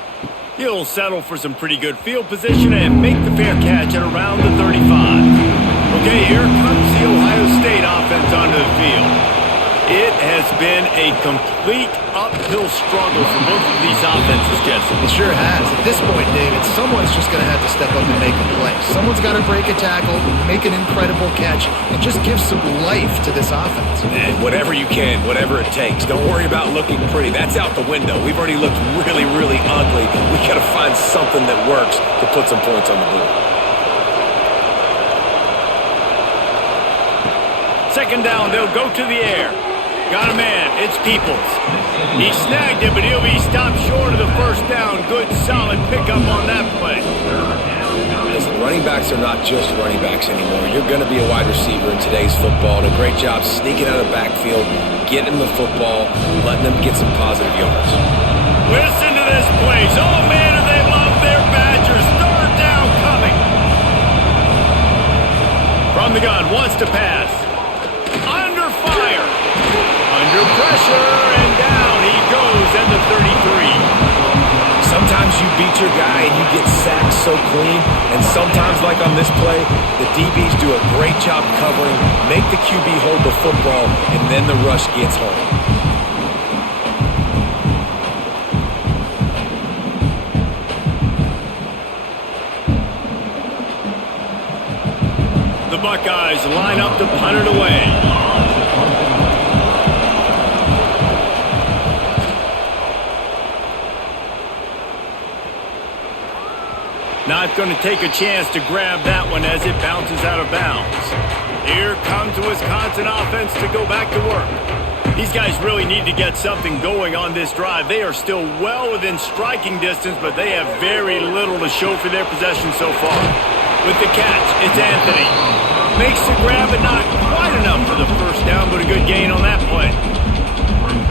He'll settle for some pretty good field position and make the fair catch at around the 35. Okay, here comes the Ohio State offense onto the field. It has been a complete uphill struggle for both of these offenses, Jesse. It sure has. At this point, David, someone's just going to have to step up and make a play. Someone's got to break a tackle, make an incredible catch, and just give some life to this offense. And whatever you can, whatever it takes. Don't worry about looking pretty. That's out the window. We've already looked really, really ugly. We got to find something that works to put some points on the board. Second down, they'll go to the air. Got a man, it's Peoples. He snagged it, but he'll be stopped short of the first down. Good, solid pickup on that play. As running backs are not just running backs anymore. You're going to be a wide receiver in today's football. And a great job sneaking out of the backfield, getting the football, letting them get some positive yards. Listen to this place. Oh, man, do they love their Badgers. Third down coming. From the gun, wants to pass. Under fire. Under pressure, and down he goes at the 33. Sometimes you beat your guy and you get sacked so clean, and sometimes, like on this play, the DBs do a great job covering, make the QB hold the football, and then the rush gets home. The Buckeyes line up to punt it away. Not going to take a chance to grab that one as it bounces out of bounds. Here comes the Wisconsin offense to go back to work. These guys really need to get something going on this drive. They are still well within striking distance, but they have very little to show for their possession so far. With the catch, it's Anthony. Makes the grab, but not quite enough for the first down, but a good gain on that play.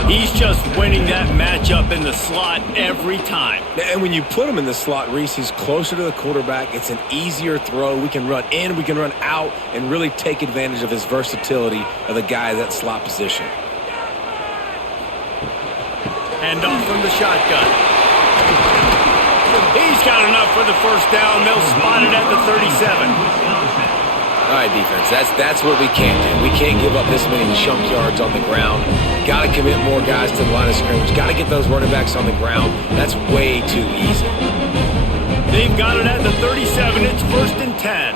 He's just winning that matchup in the slot every time. And when you put him in the slot, Reese, he's closer to the quarterback. It's an easier throw. We can run in, we can run out, and really take advantage of his versatility of the guy in that slot position. Hand off from the shotgun. He's got enough for the first down. They'll spot it at the 37. All right, defense, that's what we can't do. We can't give up this many chunk yards on the ground. Got to commit more guys to the line of scrimmage. Got to get those running backs on the ground. That's way too easy. They've got it at the 37. It's 1st and 10.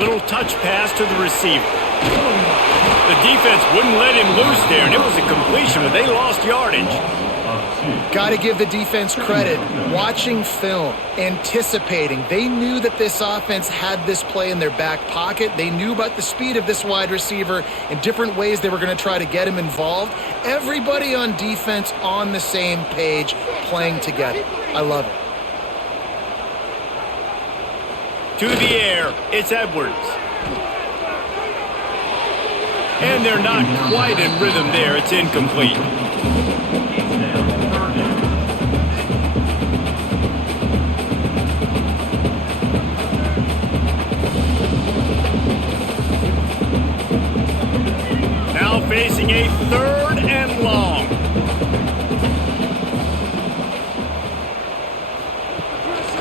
Little touch pass to the receiver. The defense wouldn't let him loose there, and it was a completion, but they lost yardage. Got to give the defense credit. Watching film, anticipating. They knew that this offense had this play in their back pocket. They knew about the speed of this wide receiver and different ways they were going to try to get him involved. Everybody on defense on the same page, playing together. I love it. To the air, it's Edwards. And they're not quite in rhythm there. It's incomplete. Now facing a 3rd and long.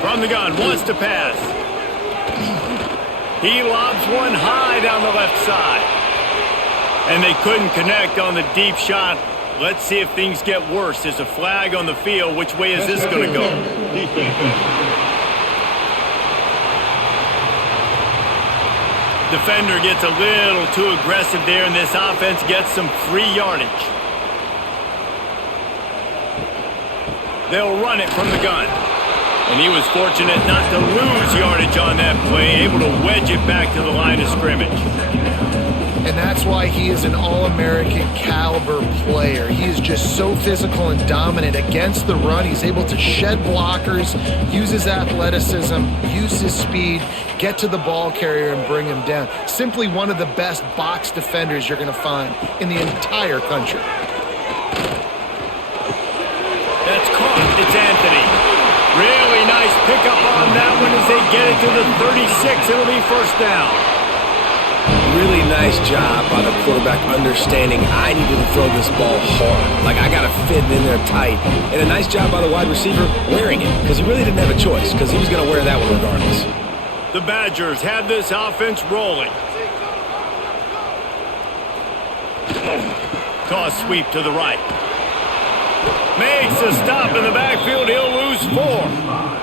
From the gun, wants to pass. He lobs one high down the left side. And they couldn't connect on the deep shot. Let's see if things get worse. There's a flag on the field. Which way is this going to go? Defender gets a little too aggressive there, and this offense gets some free yardage. They'll run it from the gun. And he was fortunate not to lose yardage on that play, able to wedge it back to the line of scrimmage. And that's why he is an All-American caliber player. He is just so physical and dominant against the run. He's able to shed blockers, use his athleticism, use his speed, get to the ball carrier and bring him down. Simply one of the best box defenders you're going to find in the entire country. That's caught. It's Anthony. Really nice pickup on that one as they get it to the 36. It'll be 1st down. Really nice job by the quarterback understanding I need to throw this ball hard. Like, I got to fit it in there tight. And a nice job by the wide receiver wearing it, because he really didn't have a choice, because he was going to wear that one regardless. The Badgers have this offense rolling. Toss sweep to the right. Makes a stop in the backfield. He'll lose 4.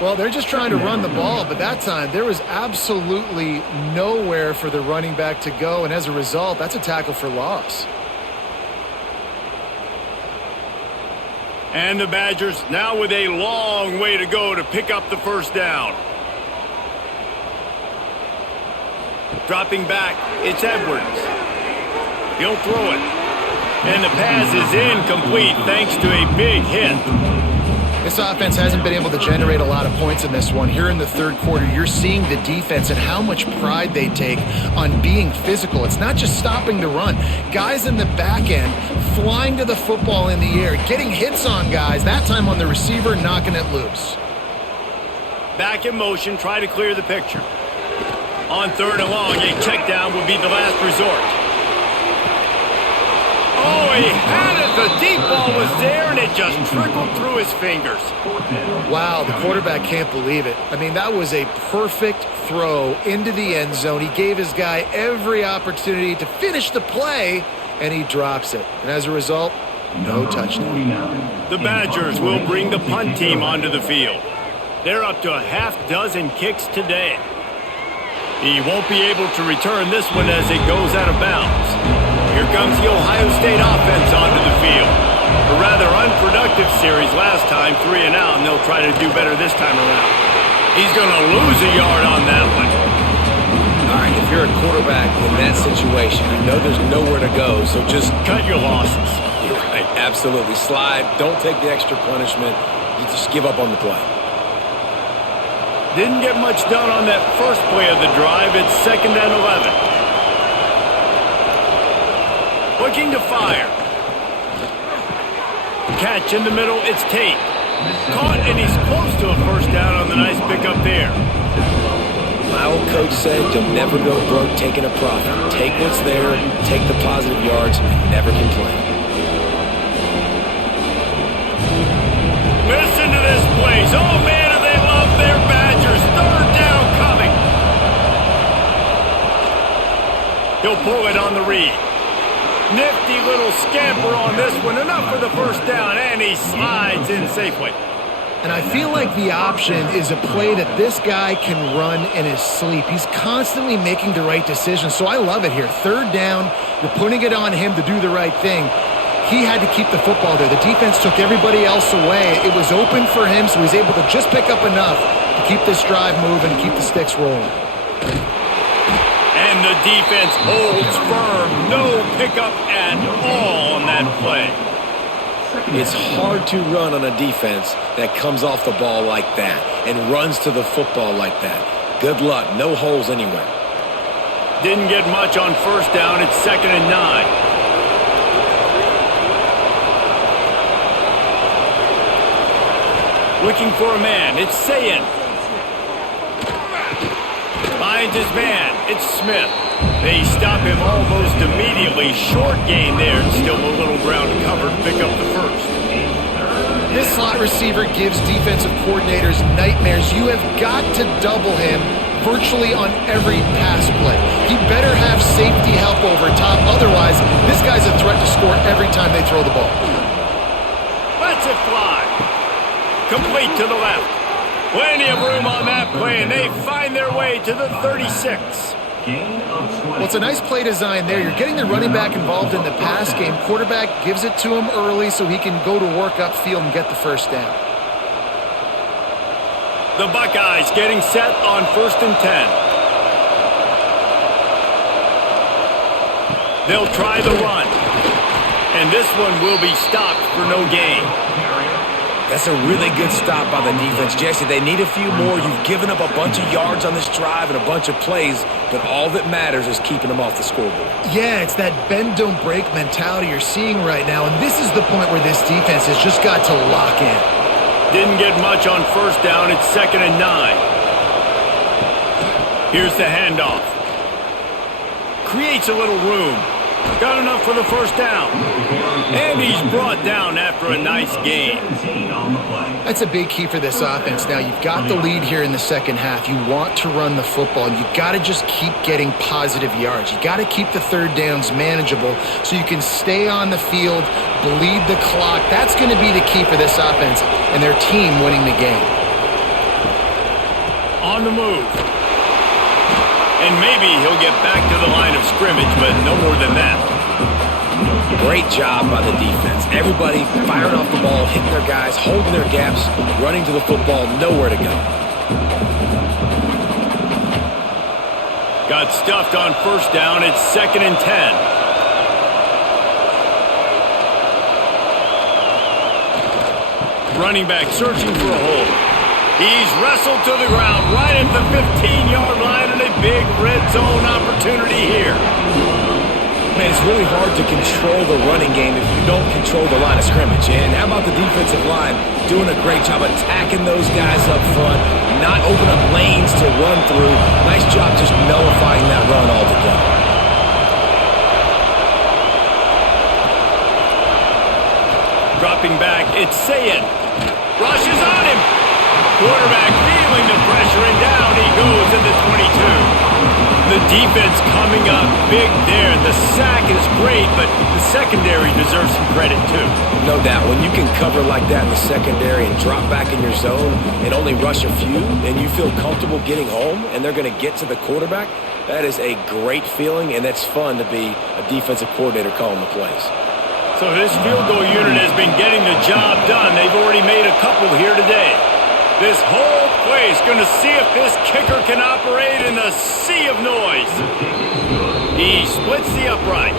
Well, they're just trying to run the ball, but that time there was absolutely nowhere for the running back to go, and as a result, that's a tackle for loss. And the Badgers now with a long way to go to pick up the 1st down. Dropping back, it's Edwards. He'll throw it. And the pass is incomplete thanks to a big hit. This offense hasn't been able to generate a lot of points in this one. Here in the third quarter, you're seeing the defense and how much pride they take on being physical. It's not just stopping the run. Guys in the back end flying to the football in the air, getting hits on guys, that time on the receiver, knocking it loose. Back in motion, try to clear the picture. On third and long, a check down would be the last resort. Oh, he had it. The deep ball was there, and it just trickled through his fingers. Wow, the quarterback can't believe it. I mean, that was a perfect throw into the end zone. He gave his guy every opportunity to finish the play, and he drops it. And as a result, no touchdown. The Badgers will bring the punt team onto the field. They're up to a half dozen kicks today. He won't be able to return this one as it goes out of bounds. Here comes the Ohio State offense onto the field. A rather unproductive series last time, 3 and out, and they'll try to do better this time around. He's going to lose a yard on that one. All right, if you're a quarterback in that situation, you know there's nowhere to go, so just Cut your losses. You're right, absolutely. Slide, don't take the extra punishment. You just give up on the play. Didn't get much done on that first play of the drive. It's 2nd and 11. Looking to fire. Catch in the middle, it's Tate. Caught, and he's close to a first down on the nice pickup there. My old coach said you'll never go broke taking a profit. Take what's there, take the positive yards, and never complain. Listen to this place. Oh, man, do they love their Badgers. Third down coming. He'll pull it on the read. Nifty little scamper on this one. Enough for the first down, and he slides in safely. And I feel like the option is a play that this guy can run in his sleep. He's constantly making the right decision, so I love it here. Third down, you're putting it on him to do the right thing. He had to keep the football there. The defense took everybody else away. It was open for him, so he's able to just pick up enough to keep this drive moving and keep the sticks rolling. And the defense holds firm. No pickup at all on that play. It's hard to run on a defense that comes off the ball like that and runs to the football like that. Good luck. No holes anywhere. Didn't get much on first down. It's 2nd and 9. Looking for a man. It's Sayin. Finds his man. It's Smith. They stop him almost immediately. Short gain there. Still a little ground to cover to pick up the first. This slot receiver gives defensive coordinators nightmares. You have got to double him virtually on every pass play. He better have safety help over top. Otherwise, this guy's a threat to score every time they throw the ball. Lets it fly. Complete to the left. Plenty of room on that play, and they find their way to the 36. Well, it's a nice play design there. You're getting the running back involved in the pass game. Quarterback gives it to him early so he can go to work upfield and get the first down. The Buckeyes getting set on 1st and 10. They'll try the run. And this one will be stopped for no gain. That's a really good stop by the defense. Jesse, they need a few more. You've given up a bunch of yards on this drive and a bunch of plays, but all that matters is keeping them off the scoreboard. Yeah, it's that bend, don't break mentality you're seeing right now, and this is the point where this defense has just got to lock in. Didn't get much on first down. It's 2nd and 9. Here's the handoff. Creates a little room. Got enough for the first down. And he's brought down after a nice gain. That's a big key for this offense. Now, you've got the lead here in the second half. You want to run the football, and you've got to just keep getting positive yards. You got to keep the third downs manageable so you can stay on the field, bleed the clock. That's going to be the key for this offense and their team winning the game. On the move. And maybe he'll get back to the line of scrimmage, but no more than that. Great job by the defense. Everybody firing off the ball, hitting their guys, holding their gaps, running to the football, nowhere to go. Got stuffed on first down. It's 2nd and 10. running back searching for a hole. He's wrestled to the ground right at the 15-yard line, and a big red zone opportunity here. Man, it's really hard to control the running game if you don't control the line of scrimmage. And how about the defensive line doing a great job attacking those guys up front, not open up lanes to run through. Nice job just nullifying that run altogether. Dropping back, it's Sayed. Rushes on him. Quarterback feeling the pressure, and down he goes in the 22. The defense coming up big there. The sack is great, but the secondary deserves some credit too. No doubt. When you can cover like that in the secondary and drop back in your zone and only rush a few, and you feel comfortable getting home, and they're going to get to the quarterback, that is a great feeling, and it's fun to be a defensive coordinator calling the plays. So this field goal unit has been getting the job done. They've already made a couple here today. This whole place going to see if this kicker can operate in a sea of noise. He splits the uprights,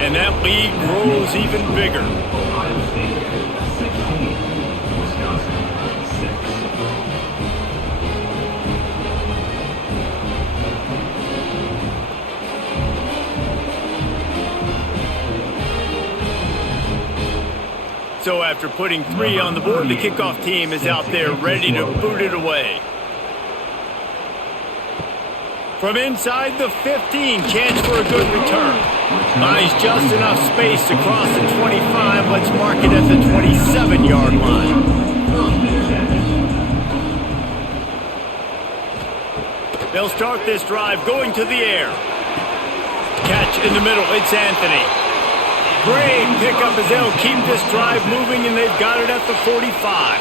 and that lead grows even bigger. Ohio State 16, Wisconsin 6. So after putting 3 on the board, the kickoff team is out there ready to boot it away. From inside the 15, chance for a good return. Buys just enough space to cross the 25. Let's mark it at the 27-yard line. They'll start this drive going to the air. Catch in the middle, it's Anthony. Great pickup as they'll keep this drive moving, and they've got it at the 45.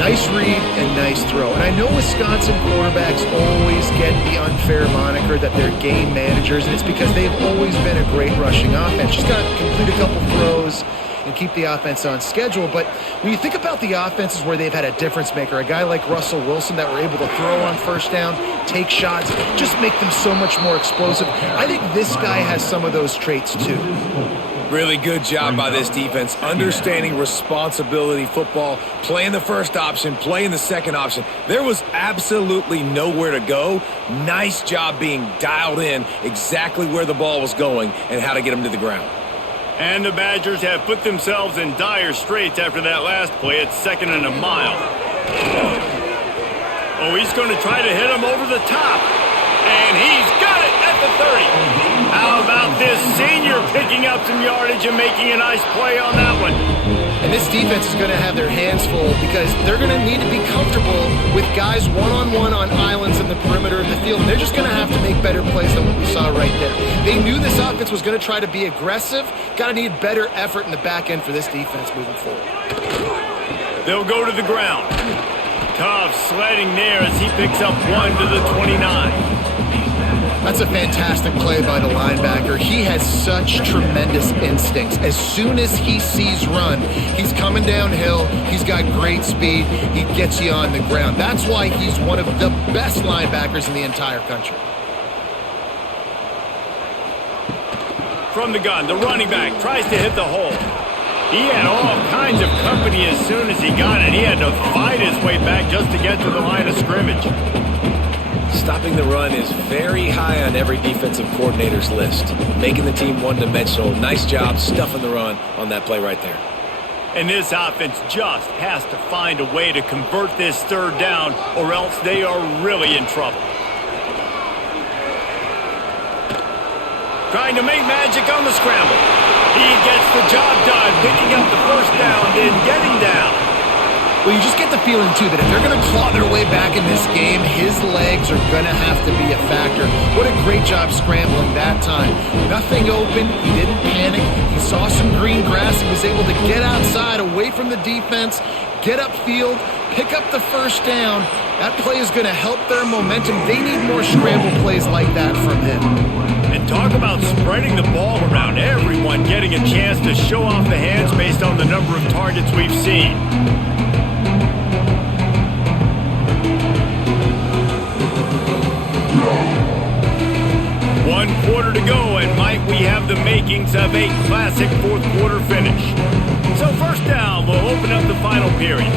Nice read and nice throw. And I know Wisconsin quarterbacks always get the unfair moniker that they're game managers, and it's because they've always been a great rushing offense. Just got to complete a couple throws and keep the offense on schedule. But when you think about the offenses where they've had a difference maker, a guy like Russell Wilson that were able to throw on first down, take shots, just make them so much more explosive. I think this guy has some of those traits too. Really good job by this defense, understanding responsibility football, playing the first option, playing the second option. There was absolutely nowhere to go. Nice job being dialed in exactly where the ball was going and how to get them to the ground. And the Badgers have put themselves in dire straits after that last play. It's 2nd and a mile. Oh, he's going to try to hit him over the top. And he's got it at the 30. How about this senior picking up some yardage and making a nice play on that one? And this defense is going to have their hands full because they're going to need to be comfortable with guys one-on-one on islands in the perimeter of the field. And they're just going to have to make better plays than what we saw right there. They knew this offense was going to try to be aggressive. Got to need better effort in the back end for this defense moving forward. They'll go to the ground. Tough sledding there as he picks up 1 to the 29. That's a fantastic play by the linebacker. He has such tremendous instincts. As soon as he sees run, he's coming downhill. He's got great speed. He gets you on the ground. That's why he's one of the best linebackers in the entire country. From the gun, the running back tries to hit the hole. He had all kinds of company as soon as he got it. He had to fight his way back just to get to the line of scrimmage. Stopping the run is very high on every defensive coordinator's list. Making the team one-dimensional. Nice job stuffing the run on that play right there. And this offense just has to find a way to convert this 3rd down, or else they are really in trouble. Trying to make magic on the scramble. He gets the job done, picking up the 1st down, then getting down. Well, you just get the feeling, too, that if they're going to claw their way back in this game, his legs are going to have to be a factor. What a great job scrambling that time. Nothing open. He didn't panic. He saw some green grass. He was able to get outside, away from the defense, get upfield, pick up the 1st down. That play is going to help their momentum. They need more scramble plays like that from him. And talk about spreading the ball around. Everyone getting a chance to show off the hands based on the number of targets we've seen. 1 quarter to go, and might we have the makings of a classic 4th quarter finish. So first down will open up the final period.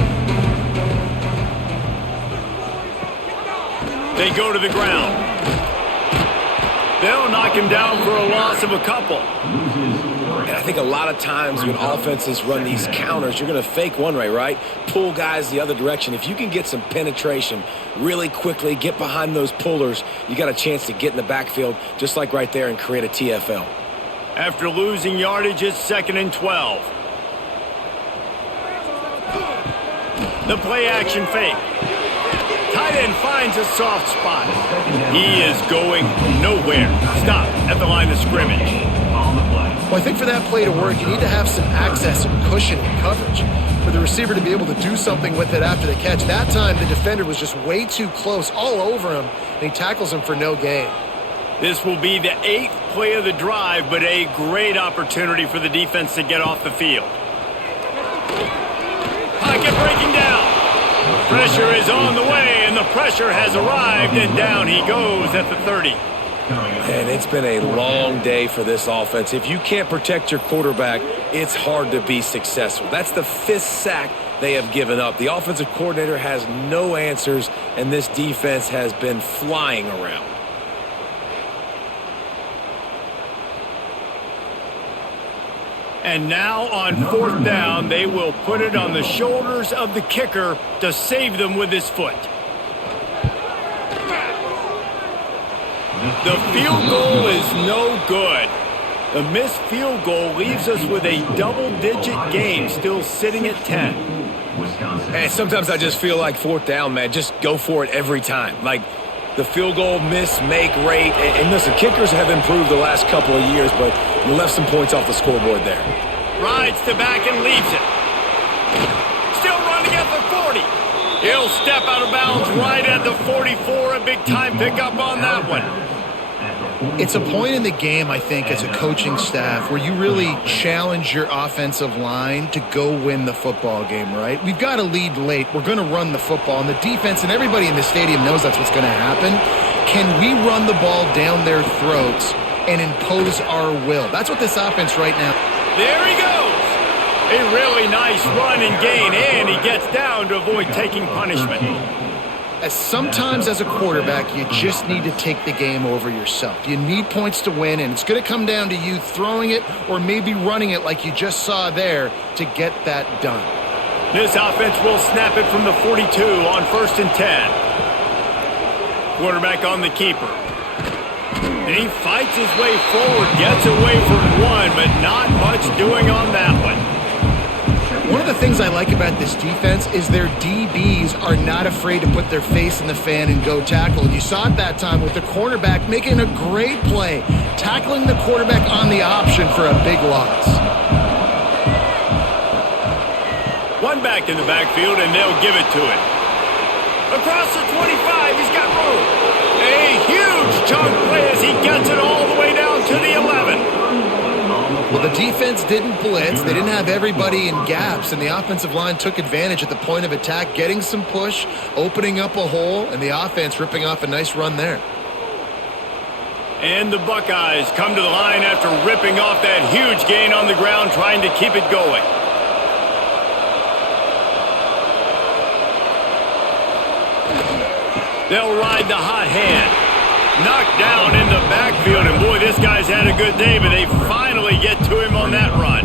They go to the ground. They'll knock him down for a loss of a couple. And I think a lot of times when offenses run these counters, you're going to fake one way, right? Pull guys the other direction. If you can get some penetration really quickly, get behind those pullers, you got a chance to get in the backfield just like right there and create a TFL. After losing yardage, it's 2nd and 12. The play action fake. Tight end finds a soft spot. He is going nowhere. Stop at the line of scrimmage. Well, I think for that play to work, you need to have some access and cushion and coverage for the receiver to be able to do something with it after the catch. That time, the defender was just way too close, all over him, and he tackles him for no gain. This will be the 8th play of the drive, but a great opportunity for the defense to get off the field. Pocket breaking down. Pressure is on the way, and the pressure has arrived, and down he goes at the 30. And it's been a long day for this offense. If you can't protect your quarterback, it's hard to be successful. That's the 5th sack they have given up. The offensive coordinator has no answers, and this defense has been flying around. And now on 4th down, they will put it on the shoulders of the kicker to save them with his foot. The field goal is no good. The missed field goal leaves us with a double-digit game, still sitting at 10. And sometimes I just feel like 4th down, man, just go for it every time. Like the field goal miss-make rate. And listen, kickers have improved the last couple of years, but you left some points off the scoreboard there. Rides to back and leaves it. Still running at the 40. He'll step out of bounds right at the 44. A big-time pickup on that one. It's a point in the game, I think, as a coaching staff where you really challenge your offensive line to go win the football game, right? We've got a lead late. We're going to run the football. And the defense and everybody in the stadium knows that's what's going to happen. Can we run the ball down their throats and impose our will? That's what this offense right now. There he goes. A really nice run and gain, and he gets down to avoid taking punishment. Sometimes as a quarterback, you just need to take the game over yourself. You need points to win, and it's going to come down to you throwing it or maybe running it like you just saw there to get that done. This offense will snap it from the 42 on 1st and 10. Quarterback on the keeper. And he fights his way forward, gets away from one, but not much doing on that one. One of the things I like about this defense is their DBs are not afraid to put their face in the fan and go tackle. And you saw it that time with the cornerback making a great play, tackling the quarterback on the option for a big loss. One back in the backfield, and they'll give it to him. Across the 25, he's got room. A huge chunk play as he gets it all the way down to the 11. Well, the defense didn't blitz. They didn't have everybody in gaps, and the offensive line took advantage at the point of attack, getting some push, opening up a hole, and the offense ripping off a nice run there. And the Buckeyes come to the line after ripping off that huge gain on the ground, trying to keep it going. They'll ride the hot hand. Knocked down in the backfield, and boy, this guy's had a good day, but they finally get to him on that run.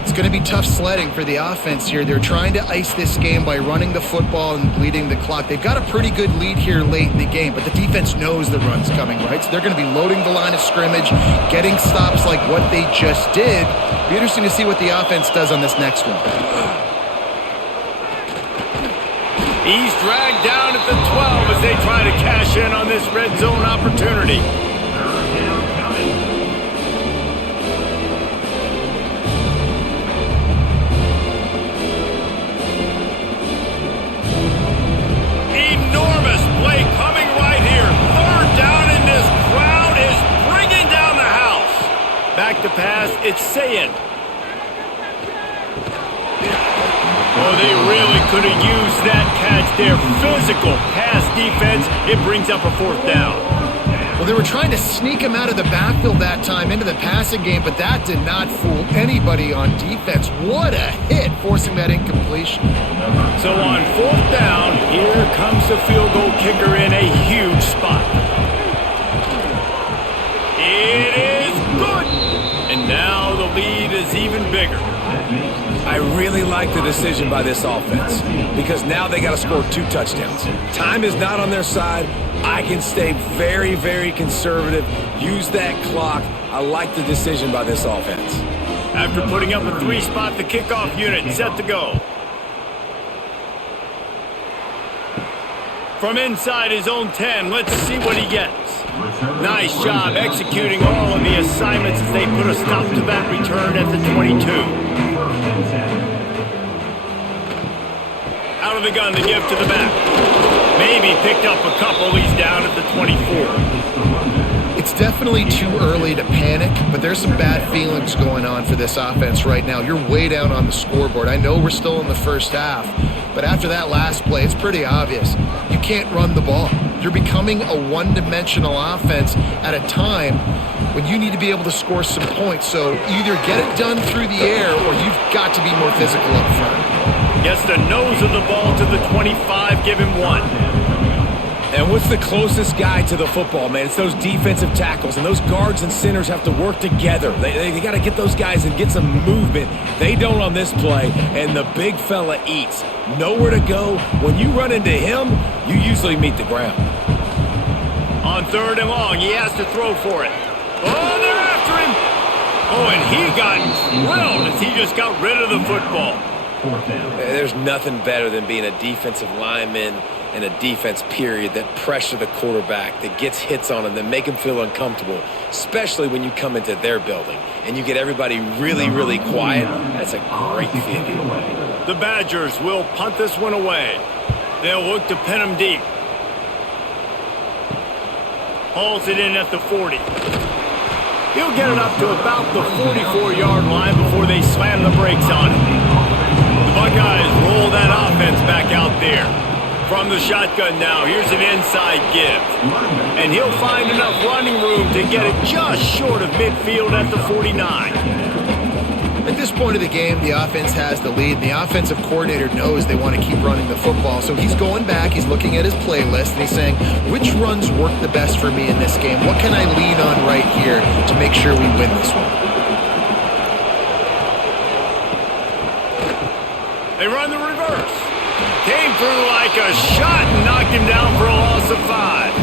It's going to be tough sledding for the offense here. They're trying to ice this game by running the football and bleeding the clock. They've got a pretty good lead here late in the game, but the defense knows the run's coming, right? So they're going to be loading the line of scrimmage, getting stops like what they just did. Be interesting to see what the offense does on this next one. He's dragged down at the 12 as they try to cash in on this red zone opportunity. Enormous play coming right here. 3rd down, and this crowd is bringing down the house. Back to pass, it's Sayed. Oh, they really could have used that catch there. Physical pass defense. It brings up a 4th down. Well, they were trying to sneak him out of the backfield that time into the passing game, but that did not fool anybody on defense. What a hit, forcing that incompletion. So on 4th down, here comes the field goal kicker in a huge spot. It is good! And now the lead is even bigger. I really like the decision by this offense because now they got to score 2 touchdowns. Time is not on their side. I can stay very, very conservative, use that clock. I like the decision by this offense. After putting up a 3-spot, the kickoff unit set to go. From inside his own 10, let's see what he gets. Nice job executing all of the assignments as they put a stop to that return at the 22. Out of the gun, the give to the back. Maybe picked up a couple. He's down at the 24. It's definitely too early to panic, but there's some bad feelings going on for this offense right now. You're way down on the scoreboard. I know we're still in the first half, but after that last play, it's pretty obvious. You can't run the ball. You're becoming a one-dimensional offense at a time when you need to be able to score some points. So either get it done through the air or you've got to be more physical up front. Gets the nose of the ball to the 25, give him 1. And what's the closest guy to the football, man? It's those defensive tackles, and those guards and centers have to work together. They got to get those guys and get some movement. They don't on this play, and the big fella eats. Nowhere to go. When you run into him, you usually meet the ground. On 3rd and long, he has to throw for it. Oh, they're after him. Oh, and he got drilled as he just got rid of the football. There's nothing better than being a defensive lineman and a defense period that pressure the quarterback, that gets hits on him, that make him feel uncomfortable, especially when you come into their building and you get everybody really, really quiet. That's a great feeling. The Badgers will punt this one away. They'll look to pin him deep. Hauls it in at the 40. He'll get it up to about the 44-yard line before they slam the brakes on him. The Buckeyes roll that offense back out there. From the shotgun now, here's an inside give. And he'll find enough running room to get it just short of midfield at the 49. At this point of the game, the offense has the lead. The offensive coordinator knows they want to keep running the football. So he's going back, he's looking at his playlist, and he's saying, which runs work the best for me in this game? What can I lean on right here to make sure we win this one? They run the reverse. Came through like a shot and knocked him down for a loss of 5.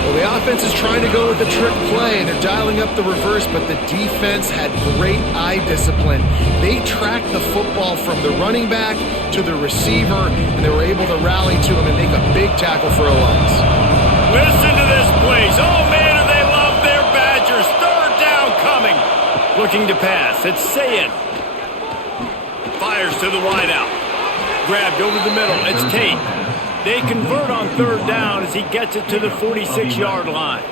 Well, the offense is trying to go with a trick play, and they're dialing up the reverse, but the defense had great eye discipline. They tracked the football from the running back to the receiver, and they were able to rally to him and make a big tackle for a loss. Listen to this place. Oh, man, do they love their Badgers. 3rd down coming. Looking to pass. It's Sayin. Fires to the wideout. Grabbed over the middle. It's Tate. They convert on 3rd down as he gets it to the 46-yard line.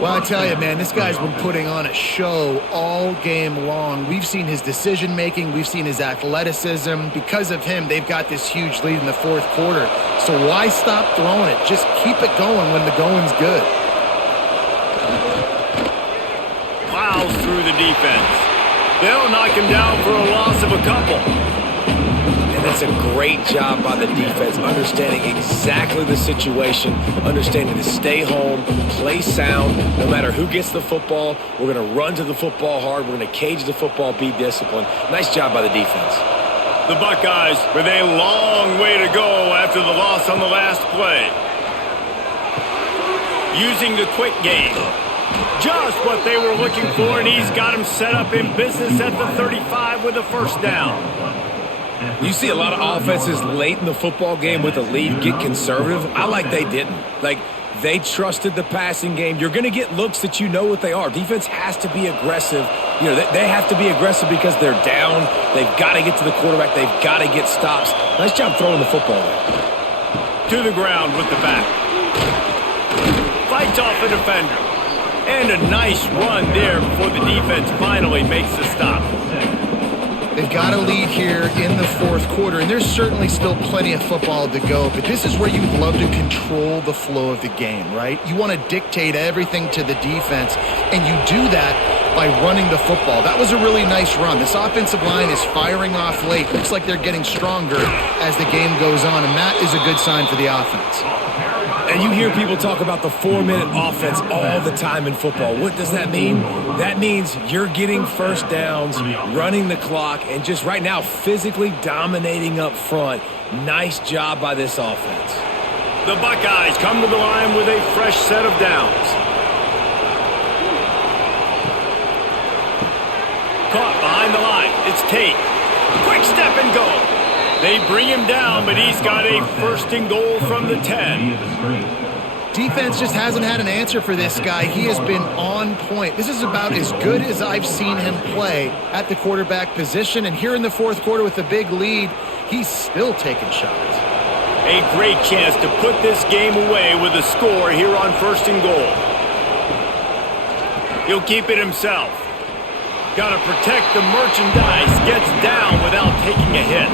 Well, I tell you, man, this guy's been putting on a show all game long. We've seen his decision-making. We've seen his athleticism. Because of him, they've got this huge lead in the 4th quarter. So why stop throwing it? Just keep it going when the going's good. Plows through the defense. They'll knock him down for a loss of a couple. And that's a great job by the defense, understanding exactly the situation, understanding to stay home, play sound, no matter who gets the football. We're going to run to the football hard. We're going to cage the football, be disciplined. Nice job by the defense. The Buckeyes with a long way to go after the loss on the last play. Using the quick game. Just what they were looking for, and he's got him set up in business at the 35 with a 1st down. You see a lot of offenses late in the football game with a lead get conservative. I like they didn't. Like, they trusted the passing game. You're going to get looks that you know what they are. Defense has to be aggressive. You know, they have to be aggressive because they're down. They've got to get to the quarterback. They've got to get stops. Nice job throwing the football there. To the ground with the back. Fights off a defender. And a nice run there before the defense finally makes the stop. They've got a lead here in the fourth quarter, and there's certainly still plenty of football to go, but this is where you'd love to control the flow of the game, right? You want to dictate everything to the defense, and you do that by running the football. That was a really nice run. This offensive line is firing off late. Looks like they're getting stronger as the game goes on, and that is a good sign for the offense. And you hear people talk about the 4-minute offense all the time in football. What does that mean? That means you're getting first downs, running the clock, and just right now physically dominating up front. Nice job by this offense. The Buckeyes come to the line with a fresh set of downs. Caught behind the line. It's Tate. Quick step and go. They bring him down, but he's got a first and goal from the 10. Defense just hasn't had an answer for this guy. He has been on point. This is about as good as I've seen him play at the quarterback position. And here in the fourth quarter with a big lead, he's still taking shots. A great chance to put this game away with a score here on first and goal. He'll keep it himself. Got to protect the merchandise. Gets down without taking a hit.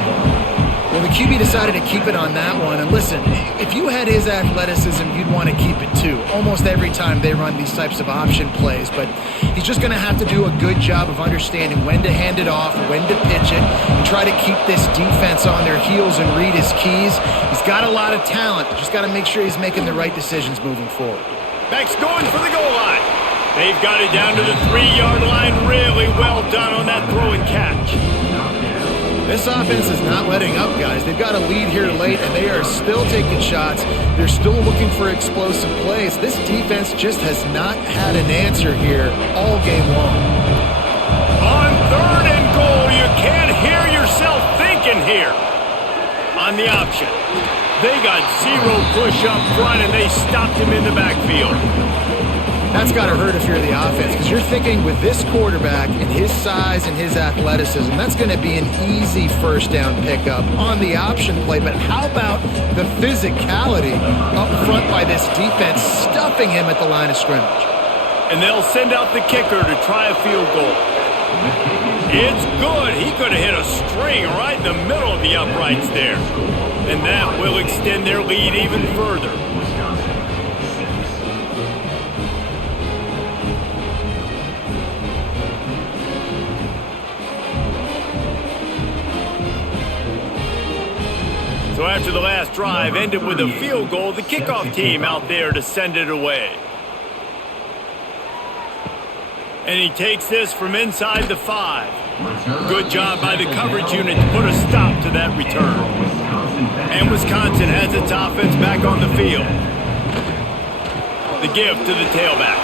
Well, the QB decided to keep it on that one. And listen, if you had his athleticism, you'd want to keep it too. Almost every time they run these types of option plays. But he's just going to have to do a good job of understanding when to hand it off, when to pitch it, and try to keep this defense on their heels and read his keys. He's got a lot of talent. Just got to make sure he's making the right decisions moving forward. Beck's going for the goal line. They've got it down to the 3-yard line. Really well done on that throw and catch. This offense is not letting up, guys. They've got a lead here late, and they are still taking shots. They're still looking for explosive plays. This defense just has not had an answer here all game long. On third and goal, you can't hear yourself thinking here. On the option, they got zero push up front, and they stopped him in the backfield. That's got to hurt if you're the offense, because you're thinking with this quarterback and his size and his athleticism, that's going to be an easy first down pickup on the option play. But how about the physicality up front by this defense, stuffing him at the line of scrimmage? And they'll send out the kicker to try a field goal. It's good. He could have hit a string right in the middle of the uprights there. And that will extend their lead even further. So after the last drive ended with a field goal, the kickoff team out there to send it away. And he takes this from inside the 5. Good job by the coverage unit to put a stop to that return. And Wisconsin has its offense back on the field. The give to the tailback.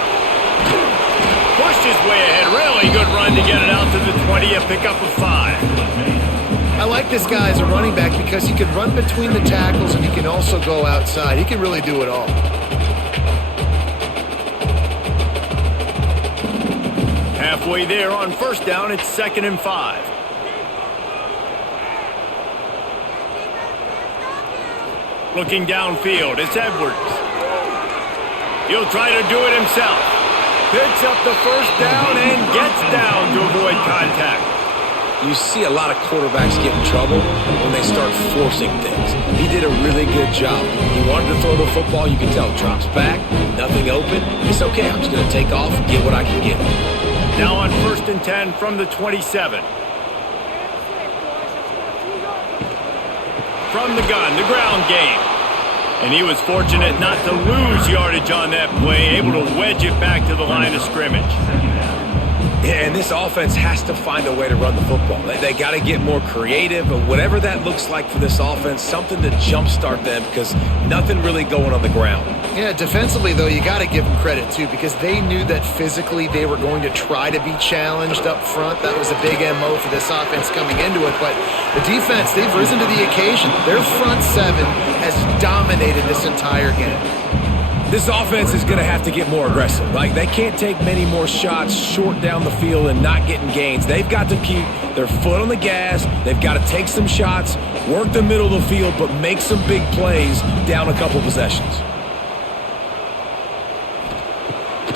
Pushed his way ahead. Really good run to get it out to the 20, a pickup of 5. I like this guy as a running back because he can run between the tackles and he can also go outside. He can really do it all. Halfway there on first down, it's 2nd and 5. Looking downfield, it's Edwards. He'll try to do it himself. Picks up the first down and gets down to avoid contact. You see a lot of quarterbacks get in trouble when they start forcing things. He did a really good job. He wanted to throw the football. You can tell. Drops back, nothing open. It's okay. I'm just going to take off and get what I can get. Now on 1st and 10 from the 27. From the gun, the ground game. And he was fortunate not to lose yardage on that play, able to wedge it back to the line of scrimmage. Yeah, and this offense has to find a way to run the football. They got to get more creative, but whatever that looks like for this offense, something to jumpstart them because nothing really going on the ground. Yeah, defensively, though, you got to give them credit, too, because they knew that physically they were going to try to be challenged up front. That was a big MO for this offense coming into it. But the defense, they've risen to the occasion. Their front 7 has dominated this entire game. This offense is going to have to get more aggressive. Like, they can't take many more shots short down the field and not getting gains. They've got to keep their foot on the gas. They've got to take some shots, work the middle of the field, but make some big plays down a couple possessions.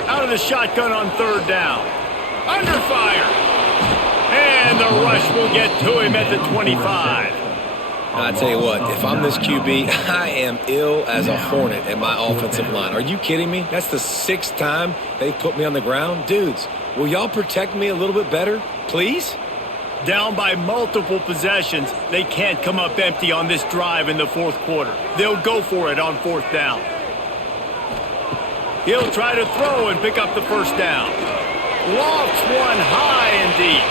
Out of the shotgun on 3rd down. Under fire. And the a rush will get to him at the 25. I tell you what, if I'm this QB, I am ill as a hornet at my offensive line. Are you kidding me? That's the 6th time they've put me on the ground. Dudes, will y'all protect me a little bit better, please? Down by multiple possessions, they can't come up empty on this drive in the 4th quarter. They'll go for it on 4th down. He'll try to throw and pick up the 1st down. Lofts one high and deep.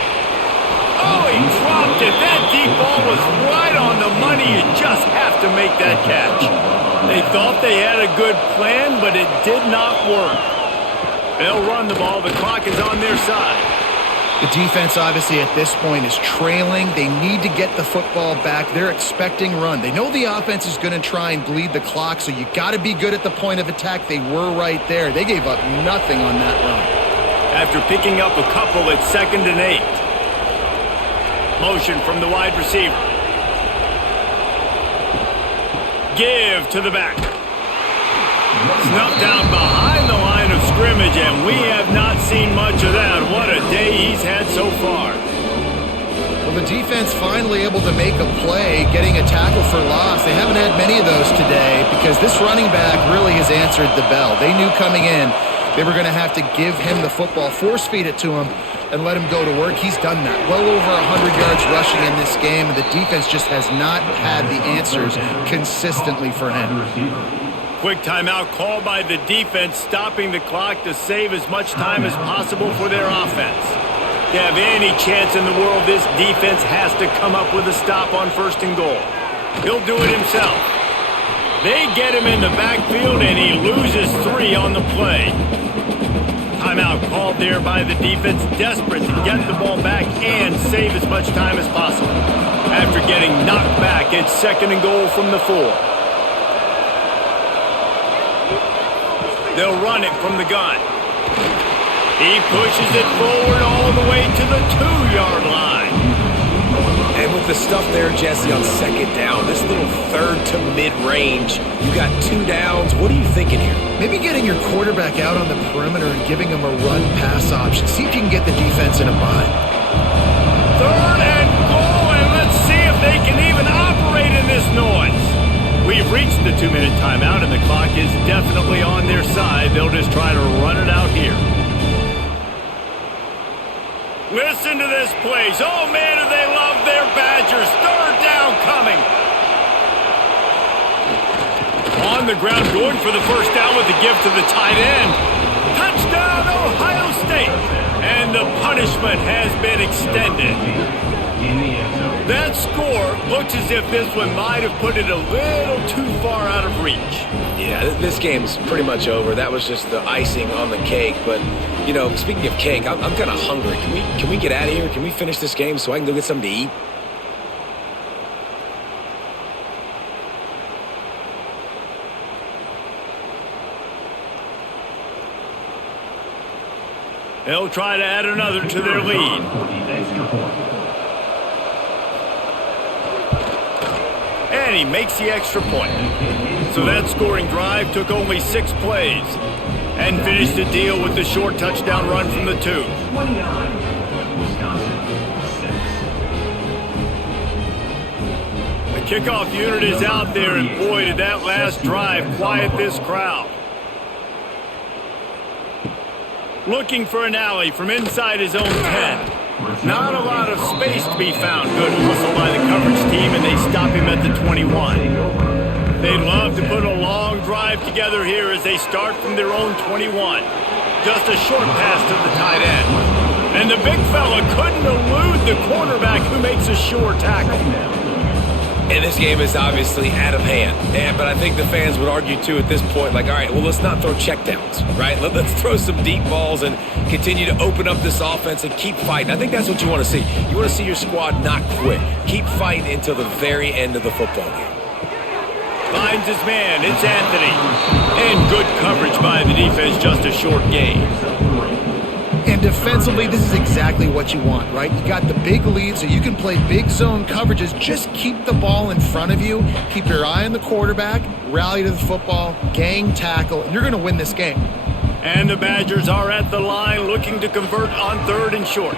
Oh, he dropped it. That deep ball was right on the money. You just have to make that catch. They thought they had a good plan, but it did not work. They'll run the ball. The clock is on their side. The defense, obviously, at this point is trailing. They need to get the football back. They're expecting run. They know the offense is going to try and bleed the clock, so you got to be good at the point of attack. They were right there. They gave up nothing on that run. After picking up a couple at 2nd and 8. Motion from the wide receiver. Give to the back. Snuffed out behind the line of scrimmage, and we have not seen much of that. What a day he's had so far. Well, the defense finally able to make a play, getting a tackle for loss. They haven't had many of those today because this running back really has answered the bell. They knew coming in they were going to have to give him the football, force feed it to him, and let him go to work. He's done that. Well over 100 yards rushing in this game, and the defense just has not had the answers consistently for him. Quick timeout called by the defense, stopping the clock to save as much time as possible for their offense. To have any chance in the world, this defense has to come up with a stop on 1st and goal. He'll do it himself. They get him in the backfield, and he loses 3 on the play. Timeout called there by the defense, desperate to get the ball back and save as much time as possible. After getting knocked back, it's 2nd and goal from the 4. They'll run it from the gun. He pushes it forward all the way to the 2-yard line. And with the stuff there, Jesse, on 2nd down, this little 3rd to mid-range, you got 2 downs. What are you thinking here? Maybe getting your quarterback out on the perimeter and giving him a run-pass option. See if you can get the defense in a bind. 3rd and goal, and let's see if they can even operate in this noise. We've reached the 2-minute timeout, and the clock is definitely on their side. They'll just try to run it out here. Listen to this place. Oh, man, do they love their Badgers. 3rd down coming. On the ground, going for the 1st down with the give to the tight end. Touchdown, Ohio State. And the punishment has been extended. That score looks as if this one might have put it a little too far out of reach. Yeah, this game's pretty much over. That was just the icing on the cake. But, you know, speaking of cake, I'm kind of hungry. Can we get out of here? Can we finish this game so I can go get something to eat? They'll try to add another to their lead. And he makes the extra point. So that scoring drive took only 6 plays and finished the deal with the short touchdown run from the 2. 29, Wisconsin, 6. The kickoff unit is out there, and boy, did that last drive quiet this crowd. Looking for an alley from inside his own 10. Not a lot of space to be found. Good hustle by the coverage team, and they stop him at the 21. They'd love to put a long drive together here as they start from their own 21. Just a short pass to the tight end. And the big fella couldn't elude the cornerback who makes a sure tackle. And this game is obviously out of hand. But I think the fans would argue, too, at this point, like, all right, well, let's not throw checkdowns, right? Let's throw some deep balls and continue to open up this offense and keep fighting. I think that's what you want to see. You want to see your squad not quit. Keep fighting until the very end of the football game. Finds his man. It's Anthony. And good coverage by the defense, just a short gain. And defensively, this is exactly what you want, right? You got the big lead, so you can play big zone coverages. Just keep the ball in front of you. Keep your eye on the quarterback. Rally to the football. Gang tackle. And you're going to win this game. And the Badgers are at the line looking to convert on 3rd and short.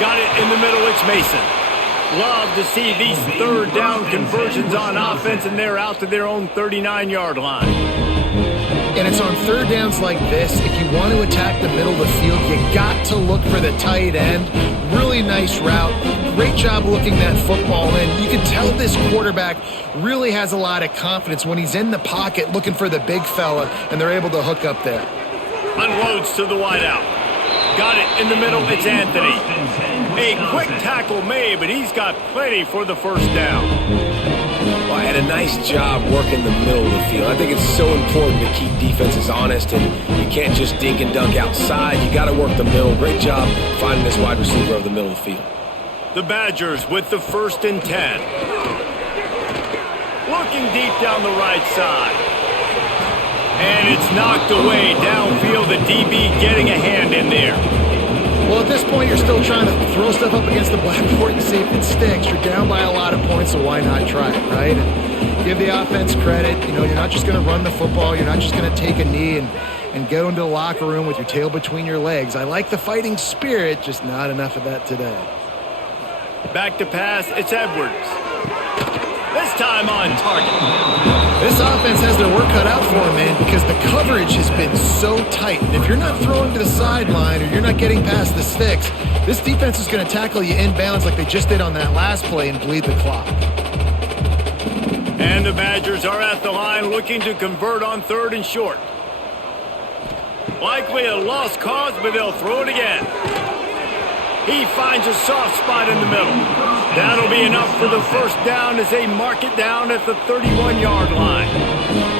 Got it in the middle. It's Mason. Love to see these third down conversions on offense, and they're out to their own 39-yard line. And it's on third downs like this, if you want to attack the middle of the field, you got to look for the tight end. Really nice route. Great job looking that football in. You can tell this quarterback really has a lot of confidence when he's in the pocket looking for the big fella, and they're able to hook up there. Unloads to the wideout. Got it in the middle. It's Anthony. A quick tackle made, but he's got plenty for the first down. Well, and a nice job working the middle of the field. I think it's so important to keep defenses honest, and you can't just dink and dunk outside. You got to work the middle. Great job finding this wide receiver over the middle of the field. The Badgers with the 1st and 10. Looking deep down the right side. And it's knocked away downfield. The DB getting a hand in there. Well, at this point, you're still trying to throw stuff up against the blackboard and see if it sticks. You're down by a lot of points, so why not try it, right? And give the offense credit. You know, you're not just going to run the football. You're not just going to take a knee and go into the locker room with your tail between your legs. I like the fighting spirit, just not enough of that today. Back to pass, it's Edwards. This time on target. This offense has their work cut out for them, man, because the coverage has been so tight. And if you're not throwing to the sideline or you're not getting past the sticks, this defense is going to tackle you inbounds like they just did on that last play and bleed the clock. And the Badgers are at the line looking to convert on 3rd and short. Likely a lost cause, but they'll throw it again. He finds a soft spot in the middle. That'll be enough for the first down as they mark it down at the 31-yard line.